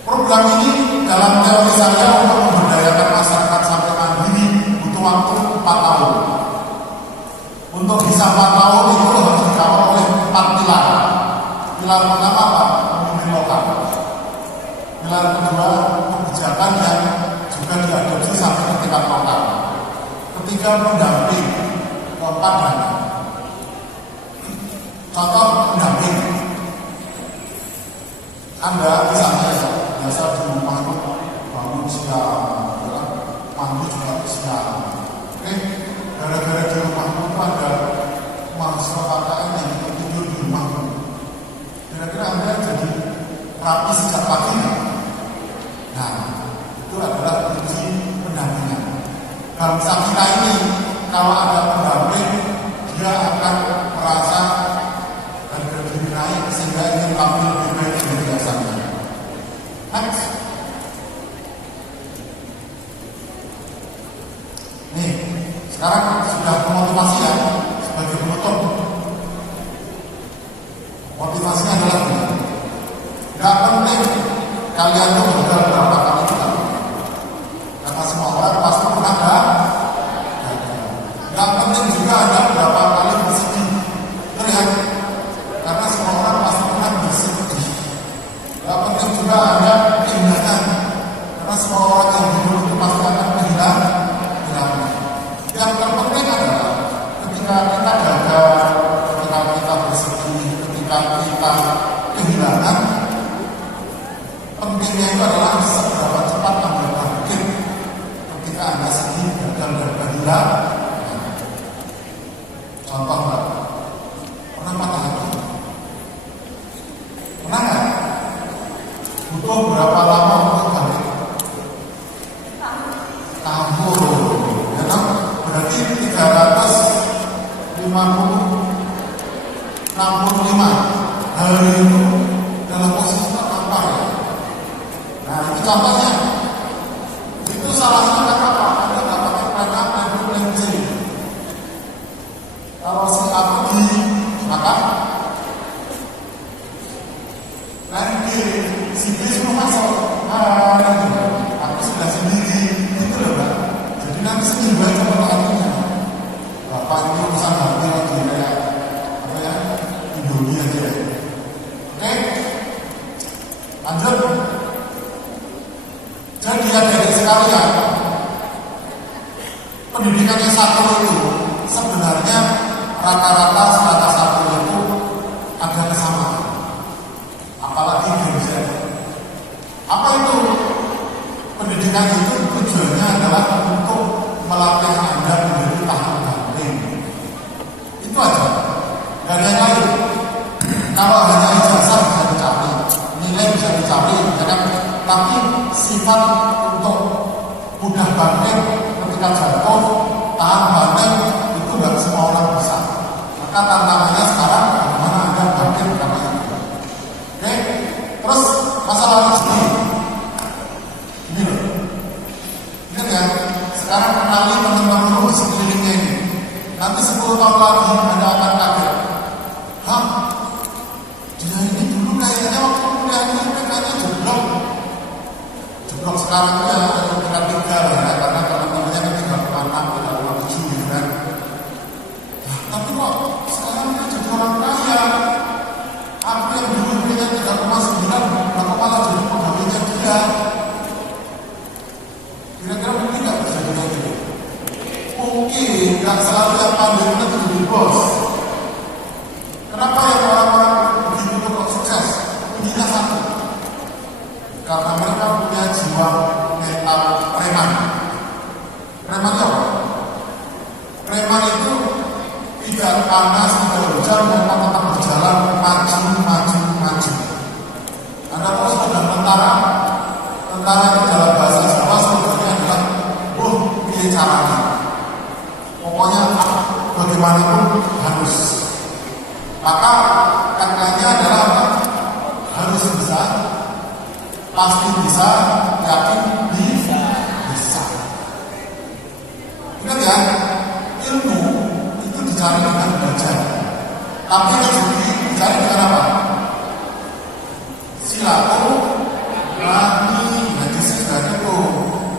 program ini dalam teori saya untuk memberdayakan masyarakat sampai mandiri butuh waktu 4 tahun. Untuk bisa 4 tahun itu harus dikawal oleh 4 pilar. Pilar pertama apa? Pemimpin lokal. Pilar kedua, kebijakan yang juga diadopsi sampai ke tingkat lokal. Ketiga, pendamping. Keempat, dana. Contoh pendamping. Anda misalnya biasa di rumah itu bangun siang, mandi juga siang. Oke, gara-gara di rumah itu ada mahasiswa KKN yang tidur di rumah. Kira-kira Anda jadi rapi sejak pagi. Nah, itu adalah kunci pendampingan. Bangsa kita ini kalau ada pendamping, dia akan merasa dan berdiri naik sehingga ingin tampil lebih baik dari biasanya. Next. Nih, sekarang sudah memotivasi ya sebagai penutup. Motivasinya adalah ini. Gak penting kalian tuh gagal berapa kali juga. Karena semua orang pasti pernah gagal. Gak penting juga ada berapa kali bersedih. Terlihat. Karena semua orang pasti pernah bersedih. Gak penting juga ada kehilangan. Karena semua orang yang hidup itu pasti akan kehilangan. Yang terpenting adalah ketika kita gagal, ketika kita bersedih, ketika kita kehilangan, pentingnya itu adalah seberapa cepat Anda bangkit ketika Anda sedih, gagal, dan kehilangan. Contoh Mbak, pernah patah hati? Pernah nggak? Butuh berapa lama untuk bangkit? Tahun. Ya kan? Berarti 365 hari itu dalam posisi tertampar ya. Nah itu contohnya. Itu salahnya karena apa? Anda nggak pakai plan A, plan B, plan C. Kalau si A pergi, maka plan B, si B suruh masuk. Aku sudah sendiri, gitu loh Mbak. Jadi nanti sendiri baca artinya. Bapak ini urusan hati lagi kayak apa ya? Indomie aja ya. Oke, lanjut. Jadi adik-adik sekalian, pendidikan S1 itu sebenarnya rata-rata strata 1 itu ada kesamaan. Apalagi Gen Z. Apa itu? Pendidikan itu tujuannya adalah untuk melatih Anda menjadi tahan banting. Itu aja. Gak ada yang lain. Kalau hanya ijazah bisa dicari, nilai bisa dicari, ya kan? Tetapi sifat untuk mudah bangkit ketika jatuh, tahan banting, itu nggak semua orang bisa. Maka tantangannya sekarang bagaimana Anda bangkit karena itu. Oke, terus masalah rezeki. Ini loh. Ingat ya, sekarang kenali teman-teman sekelilingnya ini. Nanti 10 tahun lagi Anda akan kaget. Hah? Dia ini dulu kayaknya waktu kuliah ini kayaknya jeblok. Jeblok sekarang itu ya tingkat 3 lah ya, karena teman-temannya kan 3,6, 3,7 gitu kan. Nah, tapi kok sekarang dia jadi orang kaya. Aku yang dulu punya 3,9, aku malah jadi pegawainya dia. Kira-kira mungkin nggak bisa gitu? Mungkin nggak selalu yang pandai itu jadi bos. Kenapa yang orang-orang begitu kok sukses? Kuncinya satu, karena mereka punya jiwa mental preman. Preman itu apa? Preman itu tidak panas, tidak hujan, mereka tetap berjalan maju. Anda tahu sudah tentara? Tentara itu dalam bahasa Jawa sebenarnya adalah pilih caranya. Pokoknya bagaimanapun harus. Maka katanya adalah apa? Harus bisa, pasti bisa, yakin bisa. Ingat ya, ilmu itu dicari dengan belajar. Tapi rezeki dicari dengan apa? Silaturahmi. Jadi sebenarnya tuh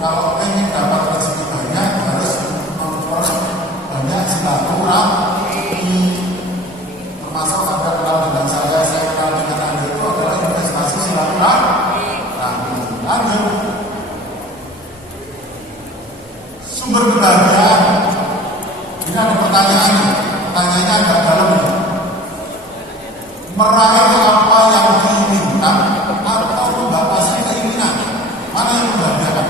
kalau ingin dapat rezeki banyak harus memperbanyak silaturahmi. Termasuk Anda kenal dengan saya kenal dengan Anda itu adalah investasi silaturahmi. Lanjut. Sumber kebahagiaan. Ini ada pertanyaannya. Pertanyaannya agak dalam. Meraih apa yang diinginkan atau membatasi keinginan? Mana yang membahagiakan?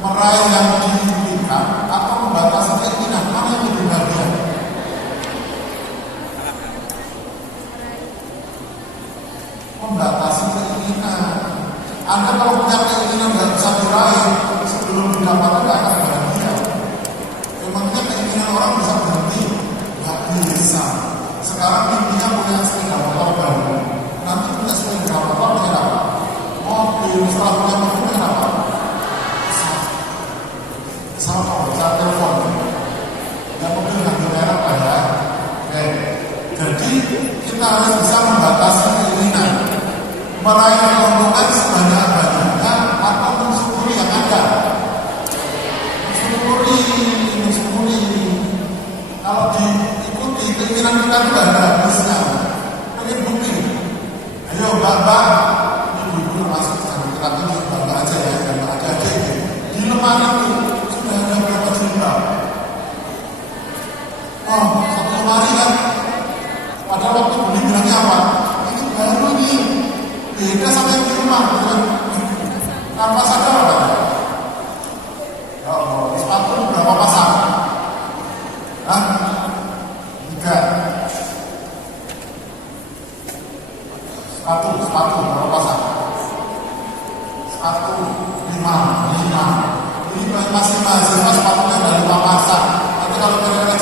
Meraih yang diinginkan atau membatasi keinginan? Mana yang lebih bahagia? Membatasi keinginan. Anda kalau punya keinginan nggak bisa diraih sebelum didapatkan nggak akan bahagia. Memangnya keinginan orang bisa berhenti? Nggak bisa. Sekarang mimpinya punya sepeda motor baru. Nanti punya sepeda motor dengan apa? Mobil. Setelah punya mobil dengan apa? Sama bisa telepon. Yang mobil ngambil merek lah ya. Oke. Jadi kita harus bisa membatasi keinginan. Meraih keuntungan sebanyak-banyaknya atau mensyukuri yang ada. Mensyukuri. Kalau diikuti keinginan kita itu tidak ada habisnya. Pengen bukti. Ayo mbak, ibu-ibu masuk ke kita ini mbak aja ya, mbak aja. Di lemari itu sudah ada berapa jumlah? Oh, satu lemari kan. Padahal waktu beli bilangnya apa? Ini baru nih. Beda sama yang di rumah, tanpa sadar apa? Ya Allah, sepatu berapa pasang? Hah? 3. Sepatu berapa pasang? 1, 5. Ini masih mahasiswa sepatunya ada 5 pasang. Tapi kalau kira-kira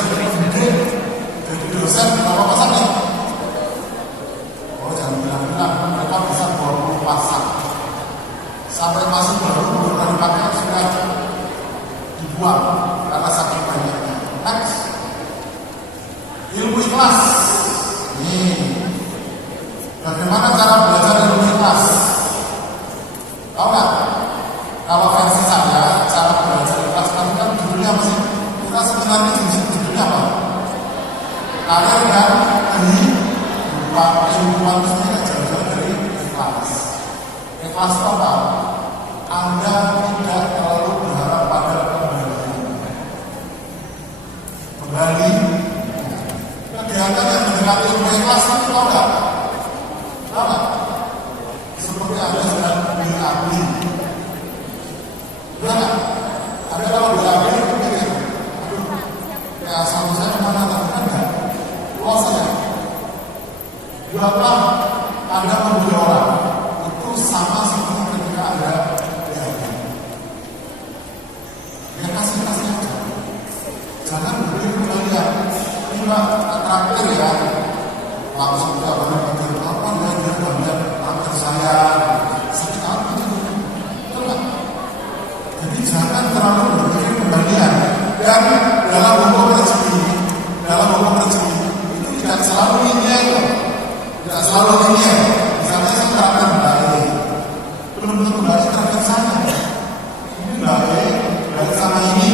jadi dosen berapa pasang nih? Oh, jangan bilang-bilang, mereka bisa 20 pasang. Sampai masih baru kali pakai sudah dibuang karena saking banyaknya. Next. Ilmu ikhlas. Nih. Bagaimana cara belajar ilmu ikhlas? Tahu nggak? Kalau versi saya, cara belajar ikhlas kan judulnya apa sih? Kita sebenarnya judulnya apa? Karir dan kehidupan itu sendiri jauh-jauh dari ikhlas. Ikhlas itu apa? Anda tidak terlalu berharap pada kembali. Kegiatan yang mendekati ilmu ikhlas itu tahu nggak? Tahu nggak? Seperti Anda sedang beli. Benar nggak? Anda kalau beli itu pikir, ya sama saya kemana? Tapi kan nggak. Luas saja. Berapa Anda juga terakhir ya, langsung tidak boleh pikir apa dia gambar terakhir saya sekali coba. Jadi jangan terlalu berpikir kembalian. Dan dalam hukum rezeki itu tidak selalu linear, tidak selalu linear. Misalnya saya terakhir baik, belum tentu baik terakhir saya. Ini baik sama ini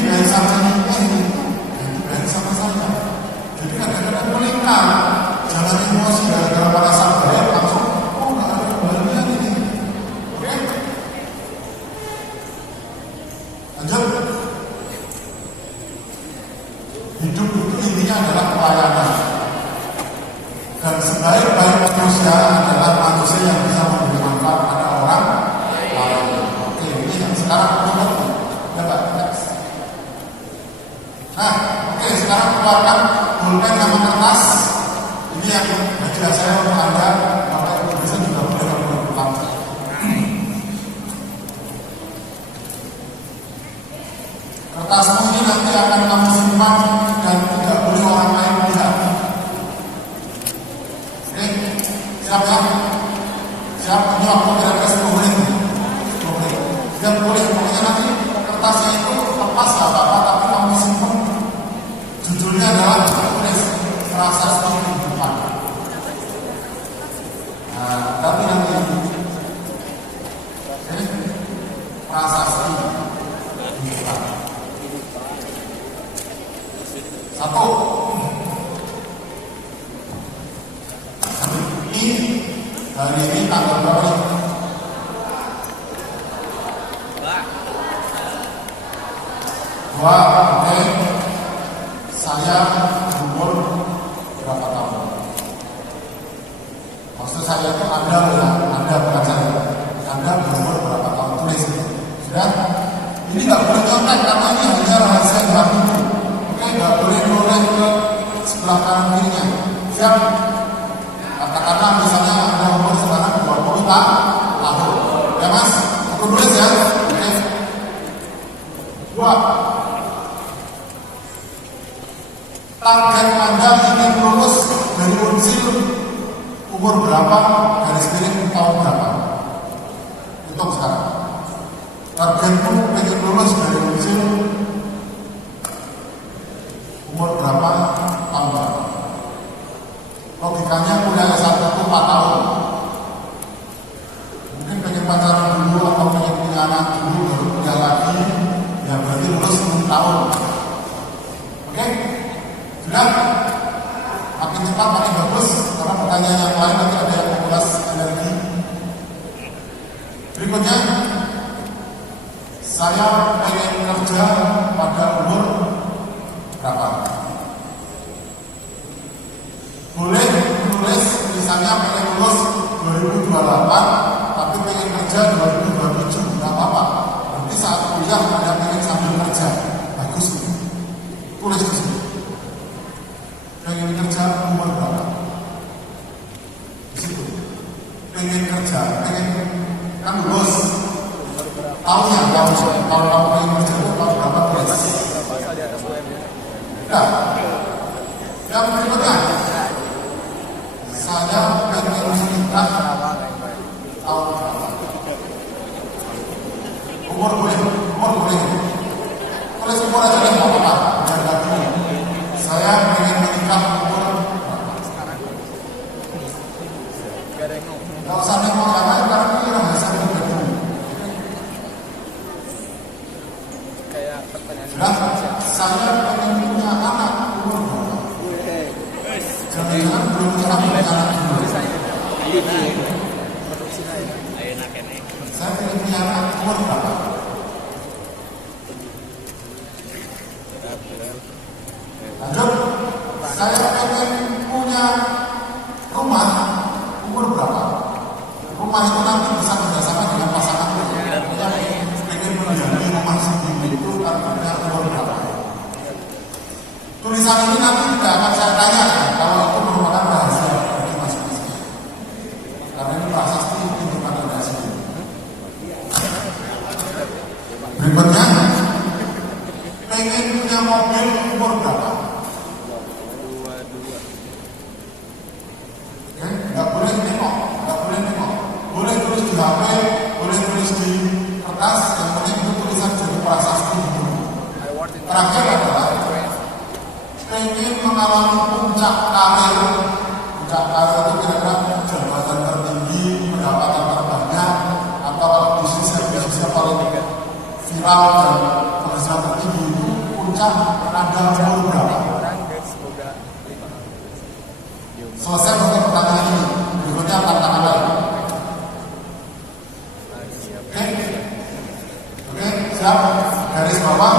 baik sama ini baik sama saya. Jadi kadang-kadang melingkar, jangan emosi gara-gara merasa baik langsung nggak ada kembalian ini. Oke? Lanjut. Hidup itu intinya adalah pelayanan. Dan sebaik-baik manusia adalah manusia yang bisa memberi manfaat pada orang lain. Oke, ini yang sekarang kita ya Pak. Nah, oke, sekarang keluarkan pulpen sama kertas. Ini yang hadiah saya untuk Anda. Bapak Ibu bisa juga boleh berpulang. Kertasmu ini nanti akan kamu simpan dan tidak boleh orang lain lihat. Oke, siap ya? Siap, ini waktu kira-kira 10 menit. Tidak boleh, pokoknya nanti kertasnya itu lepas gak apa-apa, tapi kamu simpan. Judulnya adalah tulis prasasti kehidupan. Nah, tapi nanti prasasti kehidupan. Satu. Hari ini tanggal berapa? Dua. Oke. Saya umur berapa tahun? Maksud saya itu Anda bukan saya. Anda berumur berapa tahun? Tulis. Sudah? Ini nggak boleh nyontek karena ini hanya rahasia dalam itu. Oke, nggak boleh noleh ke sebelah kanan kirinya. Siap? Katakanlah misalnya Anda umur sekarang 20 tahun. Ya Mas, aku tulis ya. Oke. Dua. Target Anda ingin lulus dari Unsil umur berapa, garis miring tahun berapa? Hitung sekarang. Targetmu ingin lulus dari Unsil umur berapa, tahun berapa? Logikanya kuliah S1 itu 4 tahun. Mungkin pengen pacaran dulu atau pengen punya anak dulu baru kuliah lagi, ya berarti lulus 10 tahun. Oke? Sudah? Makin cepat makin bagus. Karena pertanyaan yang lain nanti ada yang menguras energi. Berikutnya, saya pengen kerja pada umur berapa? Boleh menulis misalnya pengen lulus 2028 tapi pengen kerja 2027, nggak apa-apa. Nanti saat kuliah Anda pengen sambil kerja, bagus. Tulis di sini. Pengen kerja umur berapa? Di situ. Pengen kerja, pengen kan lulus. Tahunnya, tahun kamu pengen kerja itu tahun berapa tulis? Nah, yang berikutnya. Saya pengen menikah tahun berapa? Umur boleh. Tulis umur aja deh, nggak apa-apa. Jangan gini. Saya pengen menikah umur berapa? Nggak usah nengok yang lain, karena ini rahasia pribadi. Sudah, saya pengen punya anak umur berapa? Jangan-jangan belum pernah punya anak dulu. Saya pengen punya anak umur berapa? Lanjut. Saya pengen punya rumah umur berapa? Rumah itu nanti bisa kerjasama dengan pasangan. Pengen menjadi rumah sendiri itu artinya umur berapa? Tulisan ini nanti tidak akan saya tanya kalau itu merupakan rahasia bagi masing-masing. Karena ini prasasti kehidupan Anda sendiri. Berikutnya, pengen punya mobil umur berapa? mengalami puncak karir itu kira-kira jabatan tertinggi, pendapatan terbanyak, atau bisnisnya paling viral dan penghasilan tertinggi itu puncak pada umur berapa? Selesai untuk pertanyaan ini, berikutnya tantangan lain. Oke, siap? Garis bawah,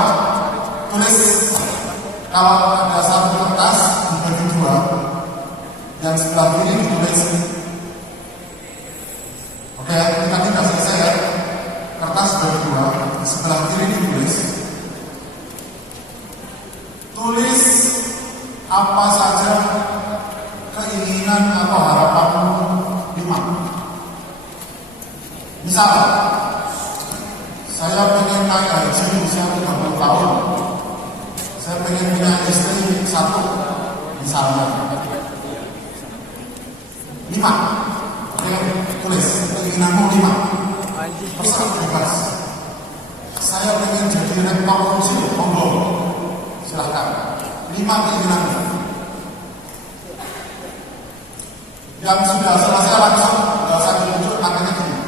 tulis. Kalau ada satu kertas dibagi dua, yang sebelah kiri ditulis. Oke, kita tidak selesai ya. Kertas dibagi dua, sebelah kiri ditulis. Tulis apa saja keinginan atau harapanmu 5. Misal, saya pengen naik haji usia 30 tahun. Saya pengen punya istri 1, misalnya 5. Oke, tulis keinginanmu 5. Bisa bebas. Saya pengen jadi rektor UNSI, monggo, silahkan. 5 keinginanmu. Yang sudah selesai langsung, nggak usah ditunjuk tangannya gini.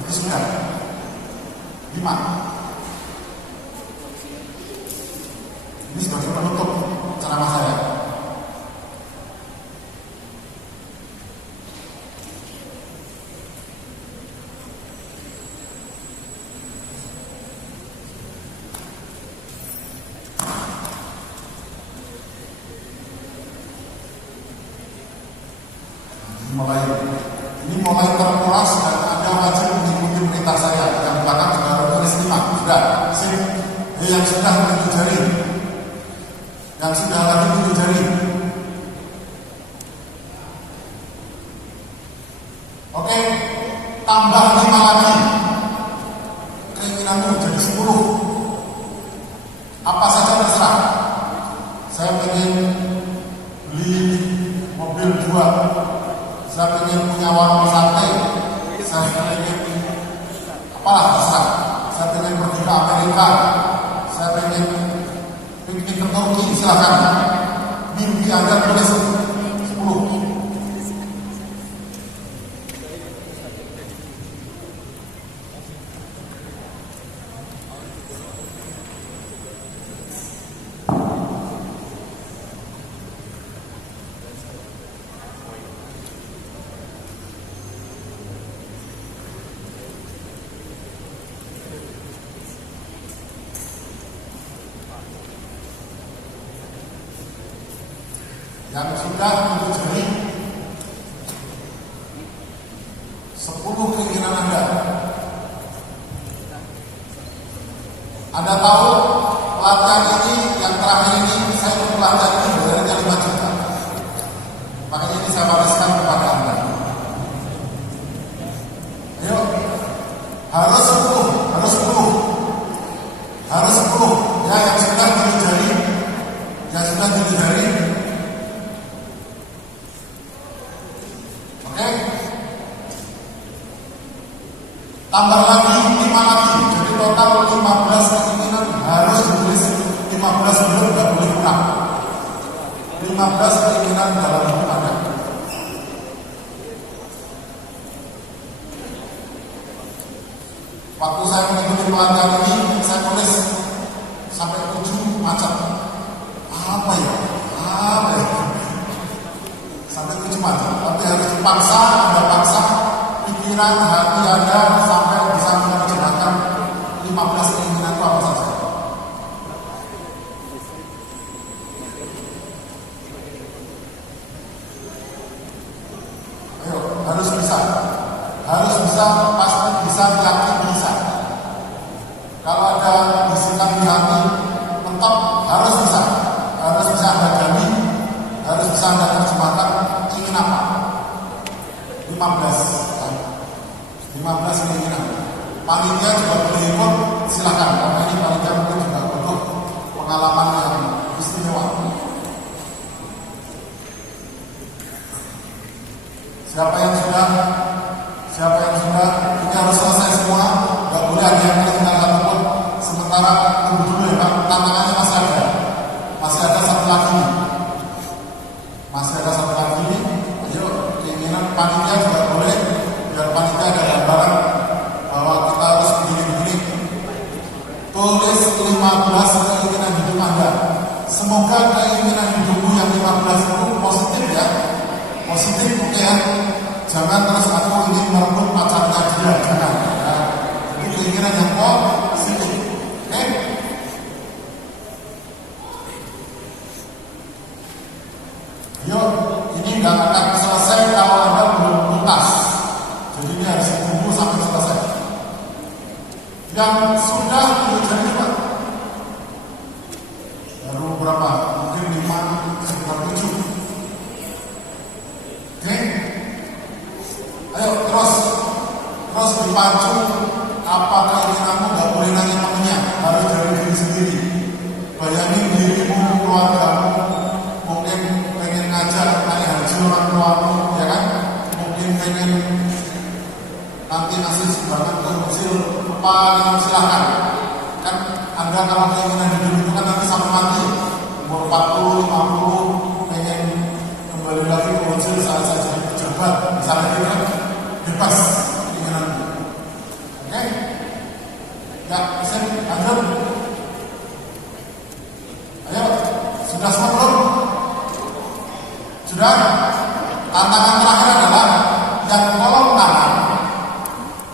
Jadi sudah 5. Ini sebagai penutup ceramah saya. Ini mulai terkuras dan Anda wajib mengikuti perintah saya. Yang belakang juga tulis 5. Sudah, sip. Yang sudah menunjuk jari. Yang sudah lagi menunjuk jari. Oke, tambah 5 lagi. Keinginanmu jadi 10. Apa saja terserah. Saya ingin beli mobil 2. Saya ingin punya warung sate, saya ingin apalah terserah. Saya ingin pergi ke Amerika, saya ingin ke Turki, silakan. Mimpi Anda tulis 10. Yang sudah menunjuk jari 10 keinginan Anda. Anda tahu pelatihan ini yang terakhir ini saya pelatihan ini bayarnya 5 juta. Makanya ini saya wariskan kepada Anda. Ayo, harus 10, harus 10, harus 10. Ya, yang sudah menunjuk jari, yang sudah menunjuk jari. Tambah lagi 5 lagi, jadi total 15 keinginan harus ditulis. 15 belum, tidak boleh kurang. 15 keinginan dalam hidup Anda. Waktu saya mengikuti pelatihan ini, saya tulis sampai 7 macam. Apa ya? Sampai 7 macam. Tapi harus dipaksa, Anda paksa pikiran hati Anda sampai bisa menerjemahkan 15 keinginan itu apa saja. Ayo, harus bisa, pasti bisa, yakin bisa. Kalau ada bisikan di hati, mentok, harus bisa Anda jamin, harus bisa Anda terjemahkan ingin apa. 15 keinginan. Panitia juga boleh ikut, silakan. Karena ini panitia mungkin juga butuh pengalaman yang istimewa. Siapa yang sudah? Ini harus selesai semua. Gak boleh ada yang tinggal satu pun. Sementara tunggu dulu ya Pak. Tantangannya masih ada 1 lagi. Masih ada satu lagi, ayo keinginan panitia juga boleh, biar panitia ada gambaran bahwa kita harus begini-begini. Tulis 15 keinginan hidup Anda. Semoga keinginan hidupmu yang 15 itu positif ya. Positif, oke ya. Jangan terus aku ingin merebut pacarnya dia, jangan. Ya. Itu keinginan yang positif, oke? Ayo, ini nggak akan selesai kalau Anda belum tuntas. Jadi ini harus ditunggu sampai selesai. Yang sudah jadi Pak, baru berapa? Mungkin 5, sekitar 7. Oke? Ayo terus dipacu. Apa keinginanmu nggak boleh nanya temennya, harus dari diri sendiri. Bayangin dirimu, keluargamu, mungkin pengen ngajak naik haji orang tuamu, ya kan? Mungkin pengen nanti ngasih sumbangan ke Mesir, paling silakan. Kan Anda kalau keinginan hidup itu kan nanti sampai mati, umur 40, 50, pengen kembali lagi ke Mesir saat saya jadi pejabat, misalnya gitu kan, bebas keinginan. Oke? Ya, bisa lanjut. Ayo, sudah semua belum? Sudah? Tantangan terakhir adalah yang kolom kanan,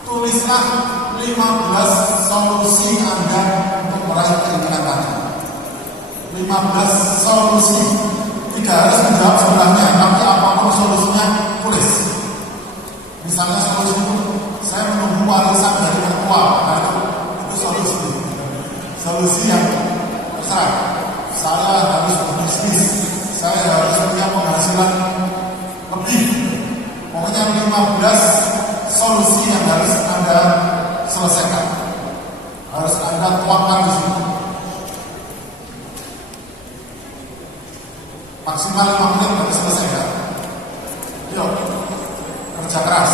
tulislah 15 solusi Anda untuk meraih keinginan tadi. 15 solusi. Tidak harus menjawab sebelahnya, tapi apapun solusinya tulis. Misalnya solusi itu, saya menunggu warisan dari mertua. Nah itu solusi. Solusi yang terserah. Saya harus berbisnis, saya harus punya penghasilan lebih. Pokoknya 15 solusi yang harus Anda selesaikan, harus Anda tuangkan di sini. Maksimal 5 menit baru selesai kan? Yuk, kerja keras.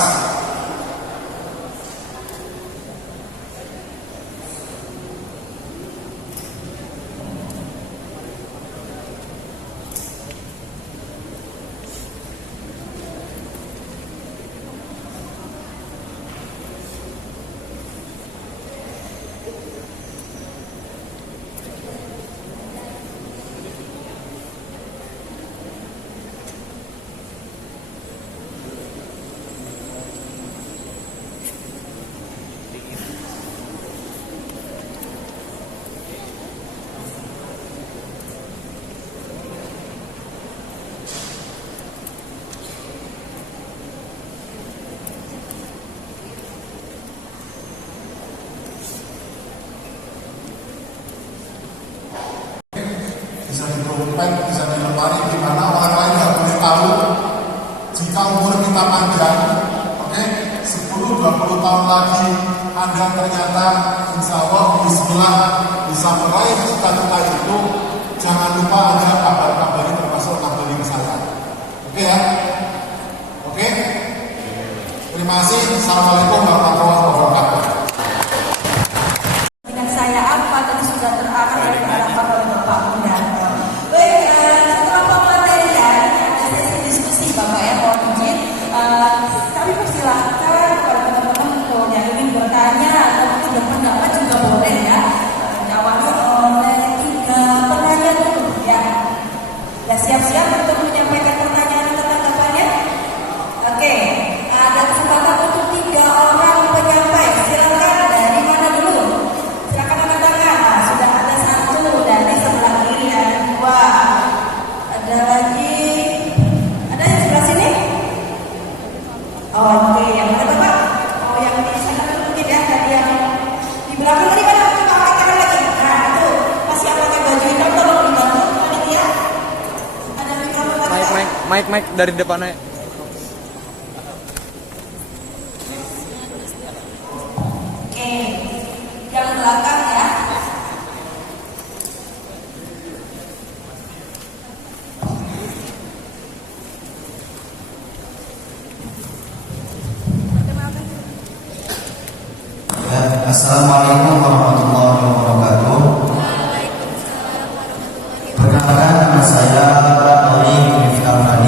Bisa didompet, bisa di lemari, di mana orang lain nggak boleh tahu. Jika umur kita panjang, oke, 10-20 tahun lagi Anda ternyata insya Allah bismillah bisa meraih cita-cita itu, jangan lupa Anda kabar-kabari termasuk kabari ke saya. Oke ya? Oke? Terima kasih. Assalamualaikum warahmatullahi wabarakatuh. Dengan saya apa tadi sudah terarah dari diarahkan oleh Bapak Undang. Baik, setelah pematerian ada sesi diskusi Bapak ya, mohon izin. Kami persilahkan kepada teman-teman untuk yang ingin bertanya atau mungkin berpendapat juga boleh ya. Jawabnya oleh 3 penanya dulu ya. Ya siap-siap untuk menyampaikan pertanyaan atau tanggapannya. Oke, ada kesempatan untuk 3 orang penyampai. Silakan dari mana dulu? Silakan angkat tangan. Nah, sudah ada 1 dari sebelah kiri, ada 2. Ada lagi. Ada yang sebelah sini? Oke, yang mana Bapak? Oh, yang di sana mungkin ya, tadi yang di belakang tadi mana? Coba angkat tangan lagi. Nah, itu masih yang pakai baju hitam, tolong dibantu panitia. Ada mikrofon lagi. Mic dari depannya. Oke, yang belakang ya. Ya, Assalamualaikum warahmatullahi wabarakatuh. Perkenalkan nama saya Tori Miftah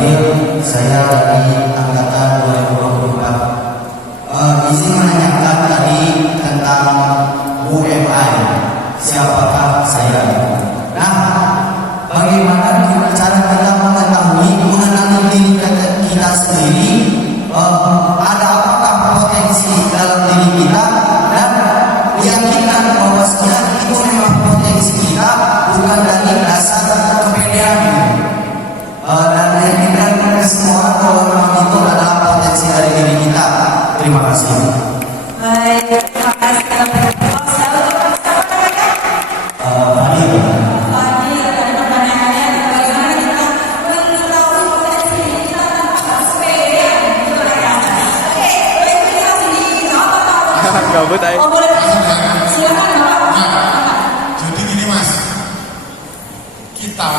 disambut aja. Oh boleh. Silakan Bapak. Jadi gini Mas, kita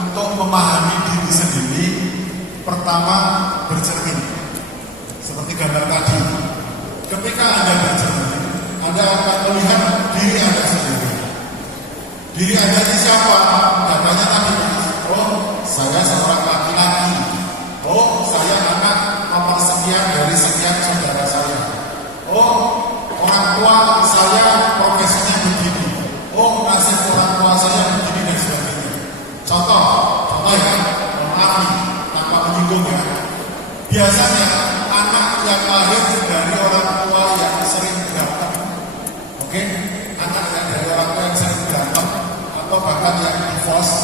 untuk memahami diri sendiri pertama bercermin. Seperti gambar tadi, ketika Anda bercermin, Anda akan melihat diri Anda sendiri. Diri Anda ini siapa? Katanya tadi, oh saya seorang laki-laki, oh saya anak nomor sekian dari sekian saudara saya, oh orang tua saya profesinya begini, oh nasib orang tua saya begini dan sebagainya. Contoh ya, maaf nih, tanpa menyinggung ya. Biasanya anak yang lahir dari orang tua yang sering berantem, oke? Anak yang dari orang tua yang sering berantem atau bahkan yang divorce,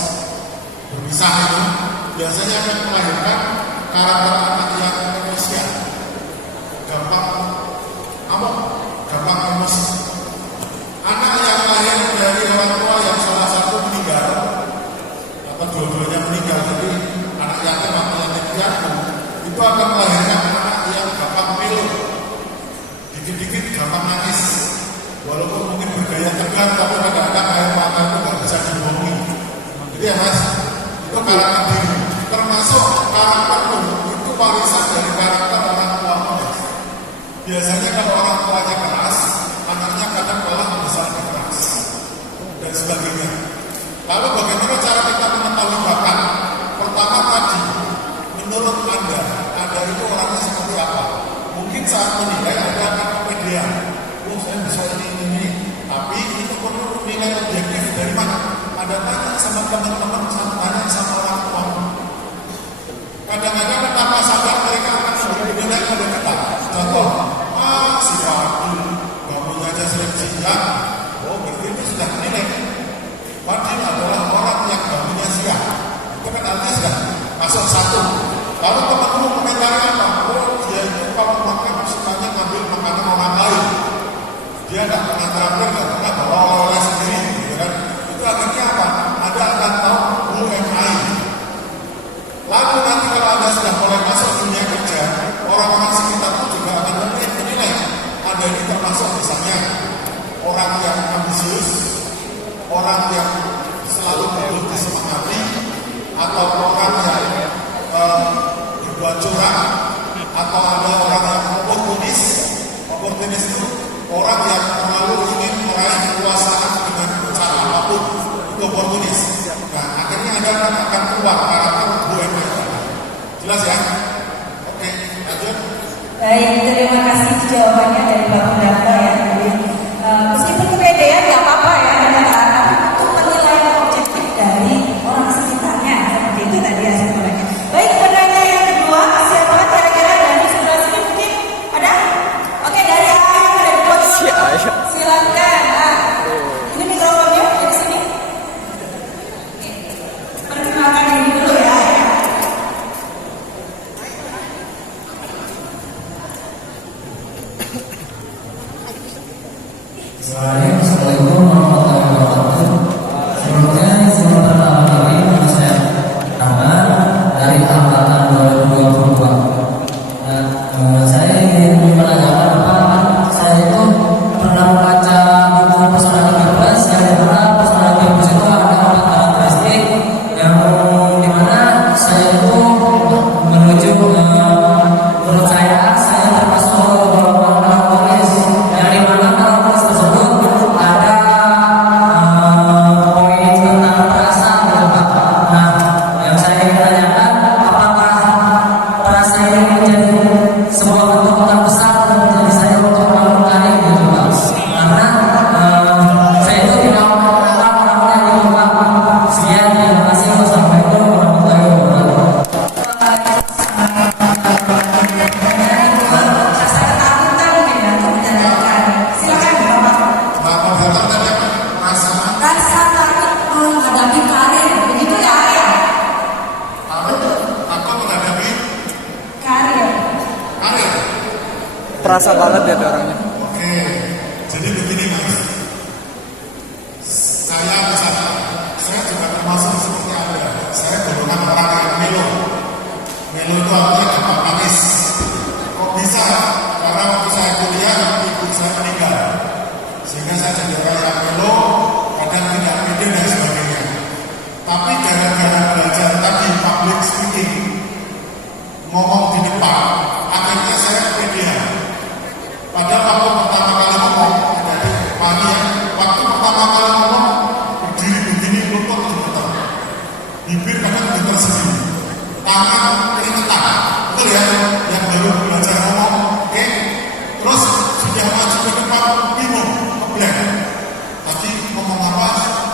berpisah itu, biasanya akan melahirkan karakter anak yang emosian, gampang amok, gampang emosi. Anak yang lahir dari orang tua yang salah satu meninggal atau dua-duanya meninggal, jadi anak yatim atau yatim piatu, itu akan melahirkan anak yang gampang pilu, dikit-dikit gampang nangis, walaupun mungkin bergaya tegar, tapi kadang-kadang air mata itu nggak bisa dibohongi. Jadi ya Mas, itu karakter diri, termasuk karakter itu warisan dari karakter orang tua Mas. Biasanya kalau orang tuanya keras, anaknya kadang malah besar keras dan sebagainya. Lalu bagaimana cara kita mengetahui bakat? Pertama tadi, menurut Anda itu orangnya seperti apa? Mungkin saat menilai Anda akan kepedean. Oh saya bisa ini. Tapi itu perlu nilai objektif dari mana? Ada tanya sama teman-teman, tanya sama orang tua. Kadang-kadang betapa sadar mereka akan menilai pada kita. Contoh, si Fadil, bangunnya aja sering siang. Oh berarti itu sudah menilai. Fadil adalah orang yang bangunnya siang. Itu kan artinya sudah masuk satu. Lalu teman-teman komentari apa? Oh dia itu kalau makan sukanya ngambil makanan orang lain. Dia nggak pernah terakhir, nggak pernah bawa oleh sendiri, gitu kan? Itu akhirnya apa? Anda akan tahu UMI. Lalu nanti kalau Anda sudah mulai masuk dunia kerja, orang-orang sekitar itu juga akan menilai Anda ini termasuk misalnya orang yang ambisius, orang yang selalu butuh disemangati, atau orang yang berbuat curang, atau ada orang yang oportunis. Oportunis itu orang yang terlalu ingin meraih kekuasaan dengan cara apapun, itu oportunis. Nah, akhirnya Anda akan keluar karakter UMI. Jelas ya? Oke, lanjut. Baik, terima kasih jawabannya dari Pak Mudanta ya. Jadi, meskipun kepedean nggak apa-apa ya, tapi untuk penilaian objektif dari orang sekitarnya seperti itu tadi ya sebenarnya. Baik, penanya yang kedua, siapa kira-kira dari sebelah sini mungkin ada? Oke, dari Ayah dari podium. Silakan. Nah, ini mikrofonnya dari sini. Oke. Perkenalkan diri dulu ya. Assalamualaikum warahmatullahi wabarakatuh. Sebelumnya izin pertama kali nama saya Ahmad dari angkatan 2022. Saya ingin menanyakan apa? Saya itu pernah membaca buku Pesona Bebas yang dimana Pesona Bebas itu ada 4 karakteristik yang dimana saya itu menuju menurut saya termasuk melankolis yang dimana melankolis tersebut ada poin tentang perasaan gitu Pak. Nah, yang saya ingin tanyakan apakah perasaan ini menjadi sebuah bentuk terbesar dan menjadi saya untuk melakukannya gitu Pak. Karena saya itu tidak mengenal orangnya gitu Pak. Sekian, terima kasih. Wassalamualaikum warahmatullahi wabarakatuh. Rasa ketakutan mungkin ya untuk menanyakan. Silakan Bapak. Bapak datang tadi apa? Perasaan Rasa takut menghadapi karir, begitu ya Ayah? takut menghadapi Karir. karir. Perasa banget ya ada orangnya. Oke, jadi begini Mas, saya juga termasuk seperti Anda. Saya golongan orang yang melo. Melo itu artinya gampang manis. Kok bisa? Karena waktu saya kuliah, ibu saya meninggal. speaking, ngomong di depan, akhirnya saya kepedean. Padahal waktu pertama kali ngomong, jadi pagi ya, waktu pertama kali ngomong, berdiri begini, lutut gemeter, bibir kadang gemeter sendiri, tangan keringetan, betul ya? Yang baru belajar ngomong, oke? Terus sudah maju ke depan, bingung, ngeblank. Tadi ngomong apa,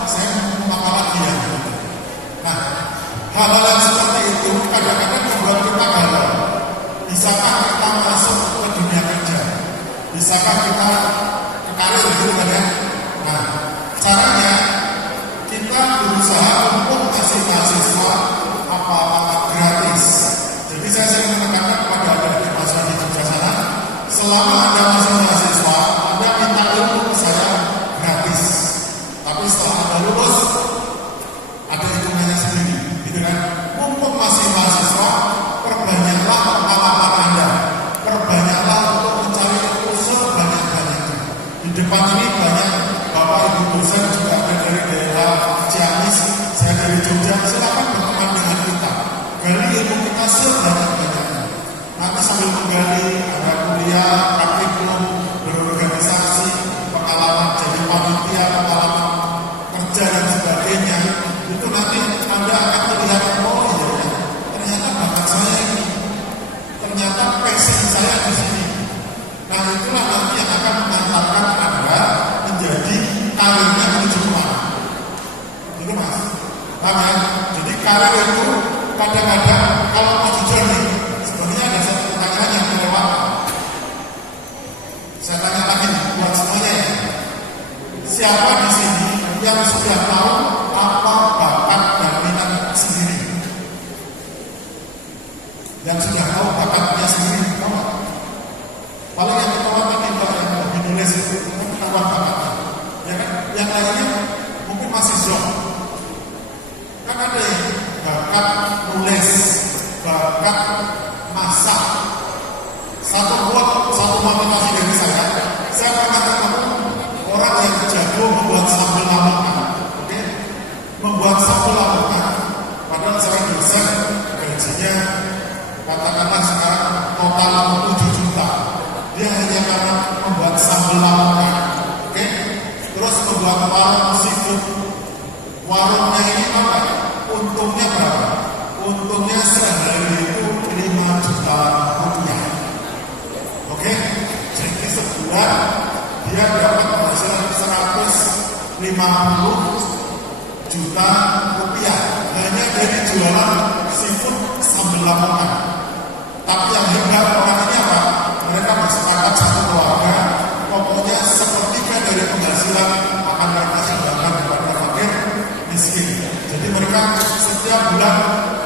saya ngomong apa lagi ya? Nah, hal-hal yang seperti itu kadang-kadang membuat kita galau. Bisakah kita masuk ke dunia kerja? Bisakah kita ke karir gitu kan ya? Nah, caranya kita berusaha untuk kasih mahasiswa apa-apa gratis. Jadi saya sering menekankan kepada adik-adik mahasiswa di Jogja sana, selama Anda masih mahasiswa, Anda minta ilmu ke saya gratis. Tapi setelah Anda lulus, ada hitungannya sendiri, gitu kan? Mumpung masih mahasiswa, perbanyaklah pengalaman Anda, perbanyaklah untuk mencari ilmu sebanyak-banyaknya. Di depan ini banyak bapak ibu dosen juga ada dari daerah Ciamis, saya dari Jogja. Silakan berteman dengan kita, gali ilmu kita sebanyak-banyaknya. Nanti sambil menggali, ada kuliah, praktikum, berorganisasi, pengalaman jadi panitia, pengalaman kerja dan sebagainya. Itu nanti Anda akan melihat, oh iya, ternyata bakat saya ini, ternyata passion saya di sini. Nah itulah nanti yang akan mengantarkan Anda menjadi karirnya menuju kemana. Itu mas, paham ya? Jadi karir itu kadang-kadang kalau mau jujur nih, sebenarnya ada satu pertanyaan yang melewatkan. Saya tanya lagi buat semuanya ya. Siapa di sini yang sudah tahu apa bakat dan minat sendiri? Yang sudah tahu bakatnya sendiri, tahu nggak? Paling yang ketahuan tadi mbak yang hobi nulis itu ketahuan bakatnya, ya kan? Yang lainnya mungkin masih zong. Kan ada yang bakat nulis, bakat masak. Satu motivasi dari saya pernah ketemu orang yang jago membuat sambal lamongan, oke? Membuat sambal lamongan, padahal saya dosen, gajinya katakanlah sekarang total 7 juta. Dia hanya karena membuat sambal lamongan, oke? Terus membuat warung seafood. Warungnya ini apa? Untungnya berapa? Untungnya sehari itu 5 juta rupiah. Oke? Jadi sebulan dia dapat penghasilan 150 juta rupiah hanya dari jualan seafood sambal lamongan. Tapi yang hebat orang ini apa? Mereka bersepakat satu keluarga, pokoknya sepertiga dari penghasilan akan mereka sumbangkan kepada fakir miskin. Jadi mereka setiap bulan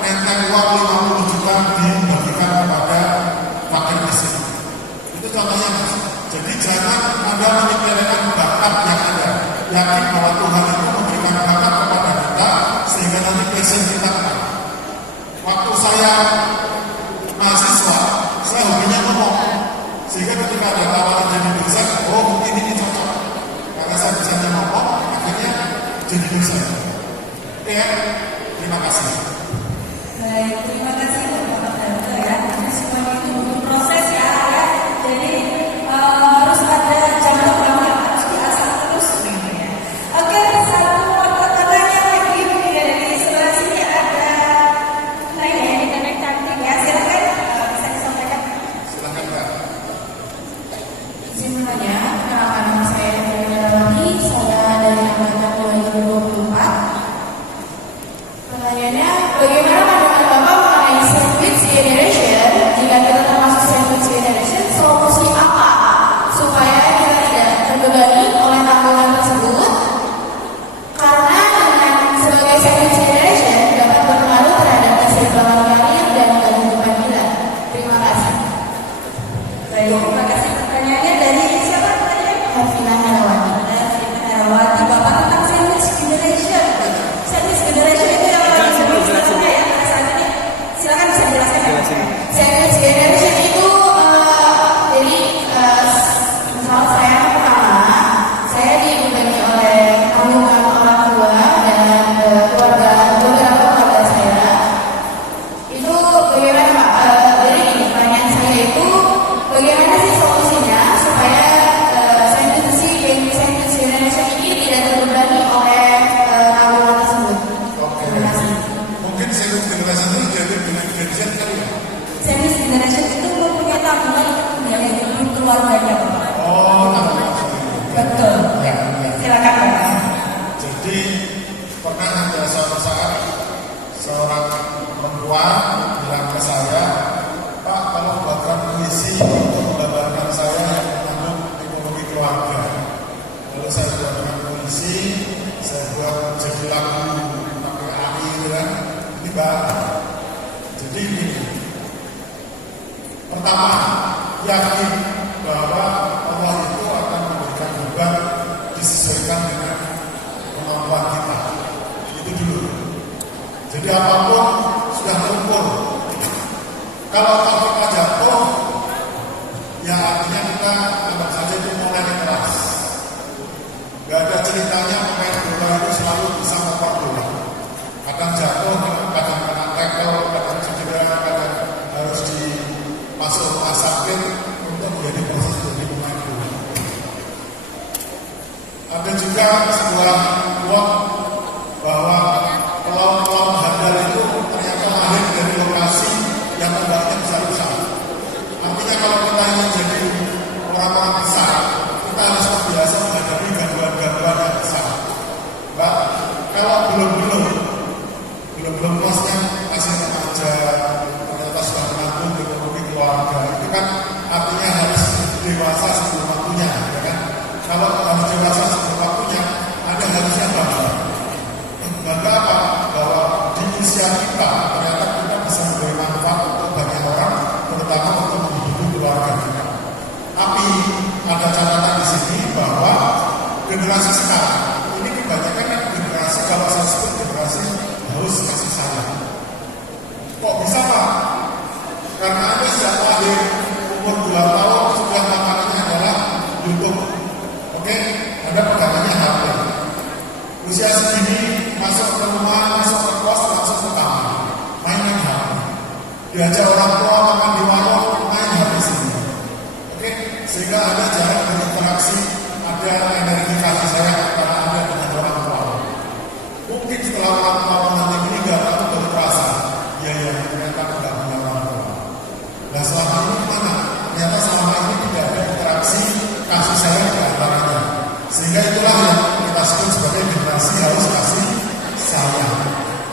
nenteng uang 50 juta dibagikan kepada fakir miskin. Itu contohnya mas. Jadi jangan Anda menyepelekan bakat yang ada. Yakin bahwa Tuhan itu memberikan bakat kepada kita sehingga nanti passion kita kenal. Waktu saya mahasiswa, saya hobinya ngomong. Sehingga ketika ada tawaran jadi dosen, oh mungkin ini cocok. Karena saya bisa ngomong, akhirnya jadi dosen. Oke, terima kasih. Baik, terima kasih Bapak Darto ya. Semuanya itu butuh proses ya. Jadi harus ada jam terbang yang harus diasah terus gitu ya. Oke, satu pertanyaan lagi dari sebelah sini ada ini cantik ke saya, Pak, kalau buatkan puisi untuk menggambarkan saya yang mengandung ekonomi keluarga. Lalu saya buatkan puisi, saya buat jadi lagu pakai AI gitu kan. Ini Pak. Jadi ini. Pertama, yakin bahwa Allah itu akan memberikan beban disesuaikan dengan kemampuan kita. Itu dulu. Jadi apapun sudah terukur. Kalau kita jatuh, ya artinya kita anggap saja itu mulai keras. Gak ada ceritanya pemain bola itu selalu bisa membuat bola. Kadang jatuh, kadang kena tackle, kadang cedera, kadang harus masuk rumah sakit untuk menjadi proses dari pemain bola. Ada juga sebuah quote bahwa pelaut handal itu ternyata lahir dari lokasi yang ombaknya besar-besar. Artinya kalau kita ingin jadi orang-orang besar, kita harus terbiasa menghadapi gangguan-gangguan yang besar. Mbak, kalau belum kosnya masih remaja, ternyata sudah menanggung ekonomi keluarga, itu kan artinya harus dewasa sebelum waktunya, ya kan? Kalau harus dewasa sebelum waktunya, ada harusnya bangga. Bangga apa? Bahwa di usia kita ternyata kita bisa memberi manfaat untuk banyak orang, terutama untuk menghidupi keluarga kita. Tapi ada catatan di sini bahwa generasi sekarang ini kebanyakan kan generasi, kalau saya sebut generasi haus kasih sayang. Kok bisa Pak? Karena Anda sejak lahir umur 2 tahun sudah makanannya adalah YouTube. Oke? Anda pegangannya HP. Usia segini masuk ke rumah, masuk ke kos, masuk ke kamar, main HP. Diajak orang tua makan di warung, main HP sini. Oke? Sehingga Anda jarang berinteraksi, ada energi kasih sayang antara Anda dengan orang tua. Mungkin setelah orang tua nanti meninggal, kamu baru terasa, ya ternyata aku tidak punya orang tua. Nah selama ini mana? Ternyata selama ini tidak ada interaksi kasih sayang di antaranya. Sehingga itulah yang kita sebut sebagai generasi harus kasih sayang.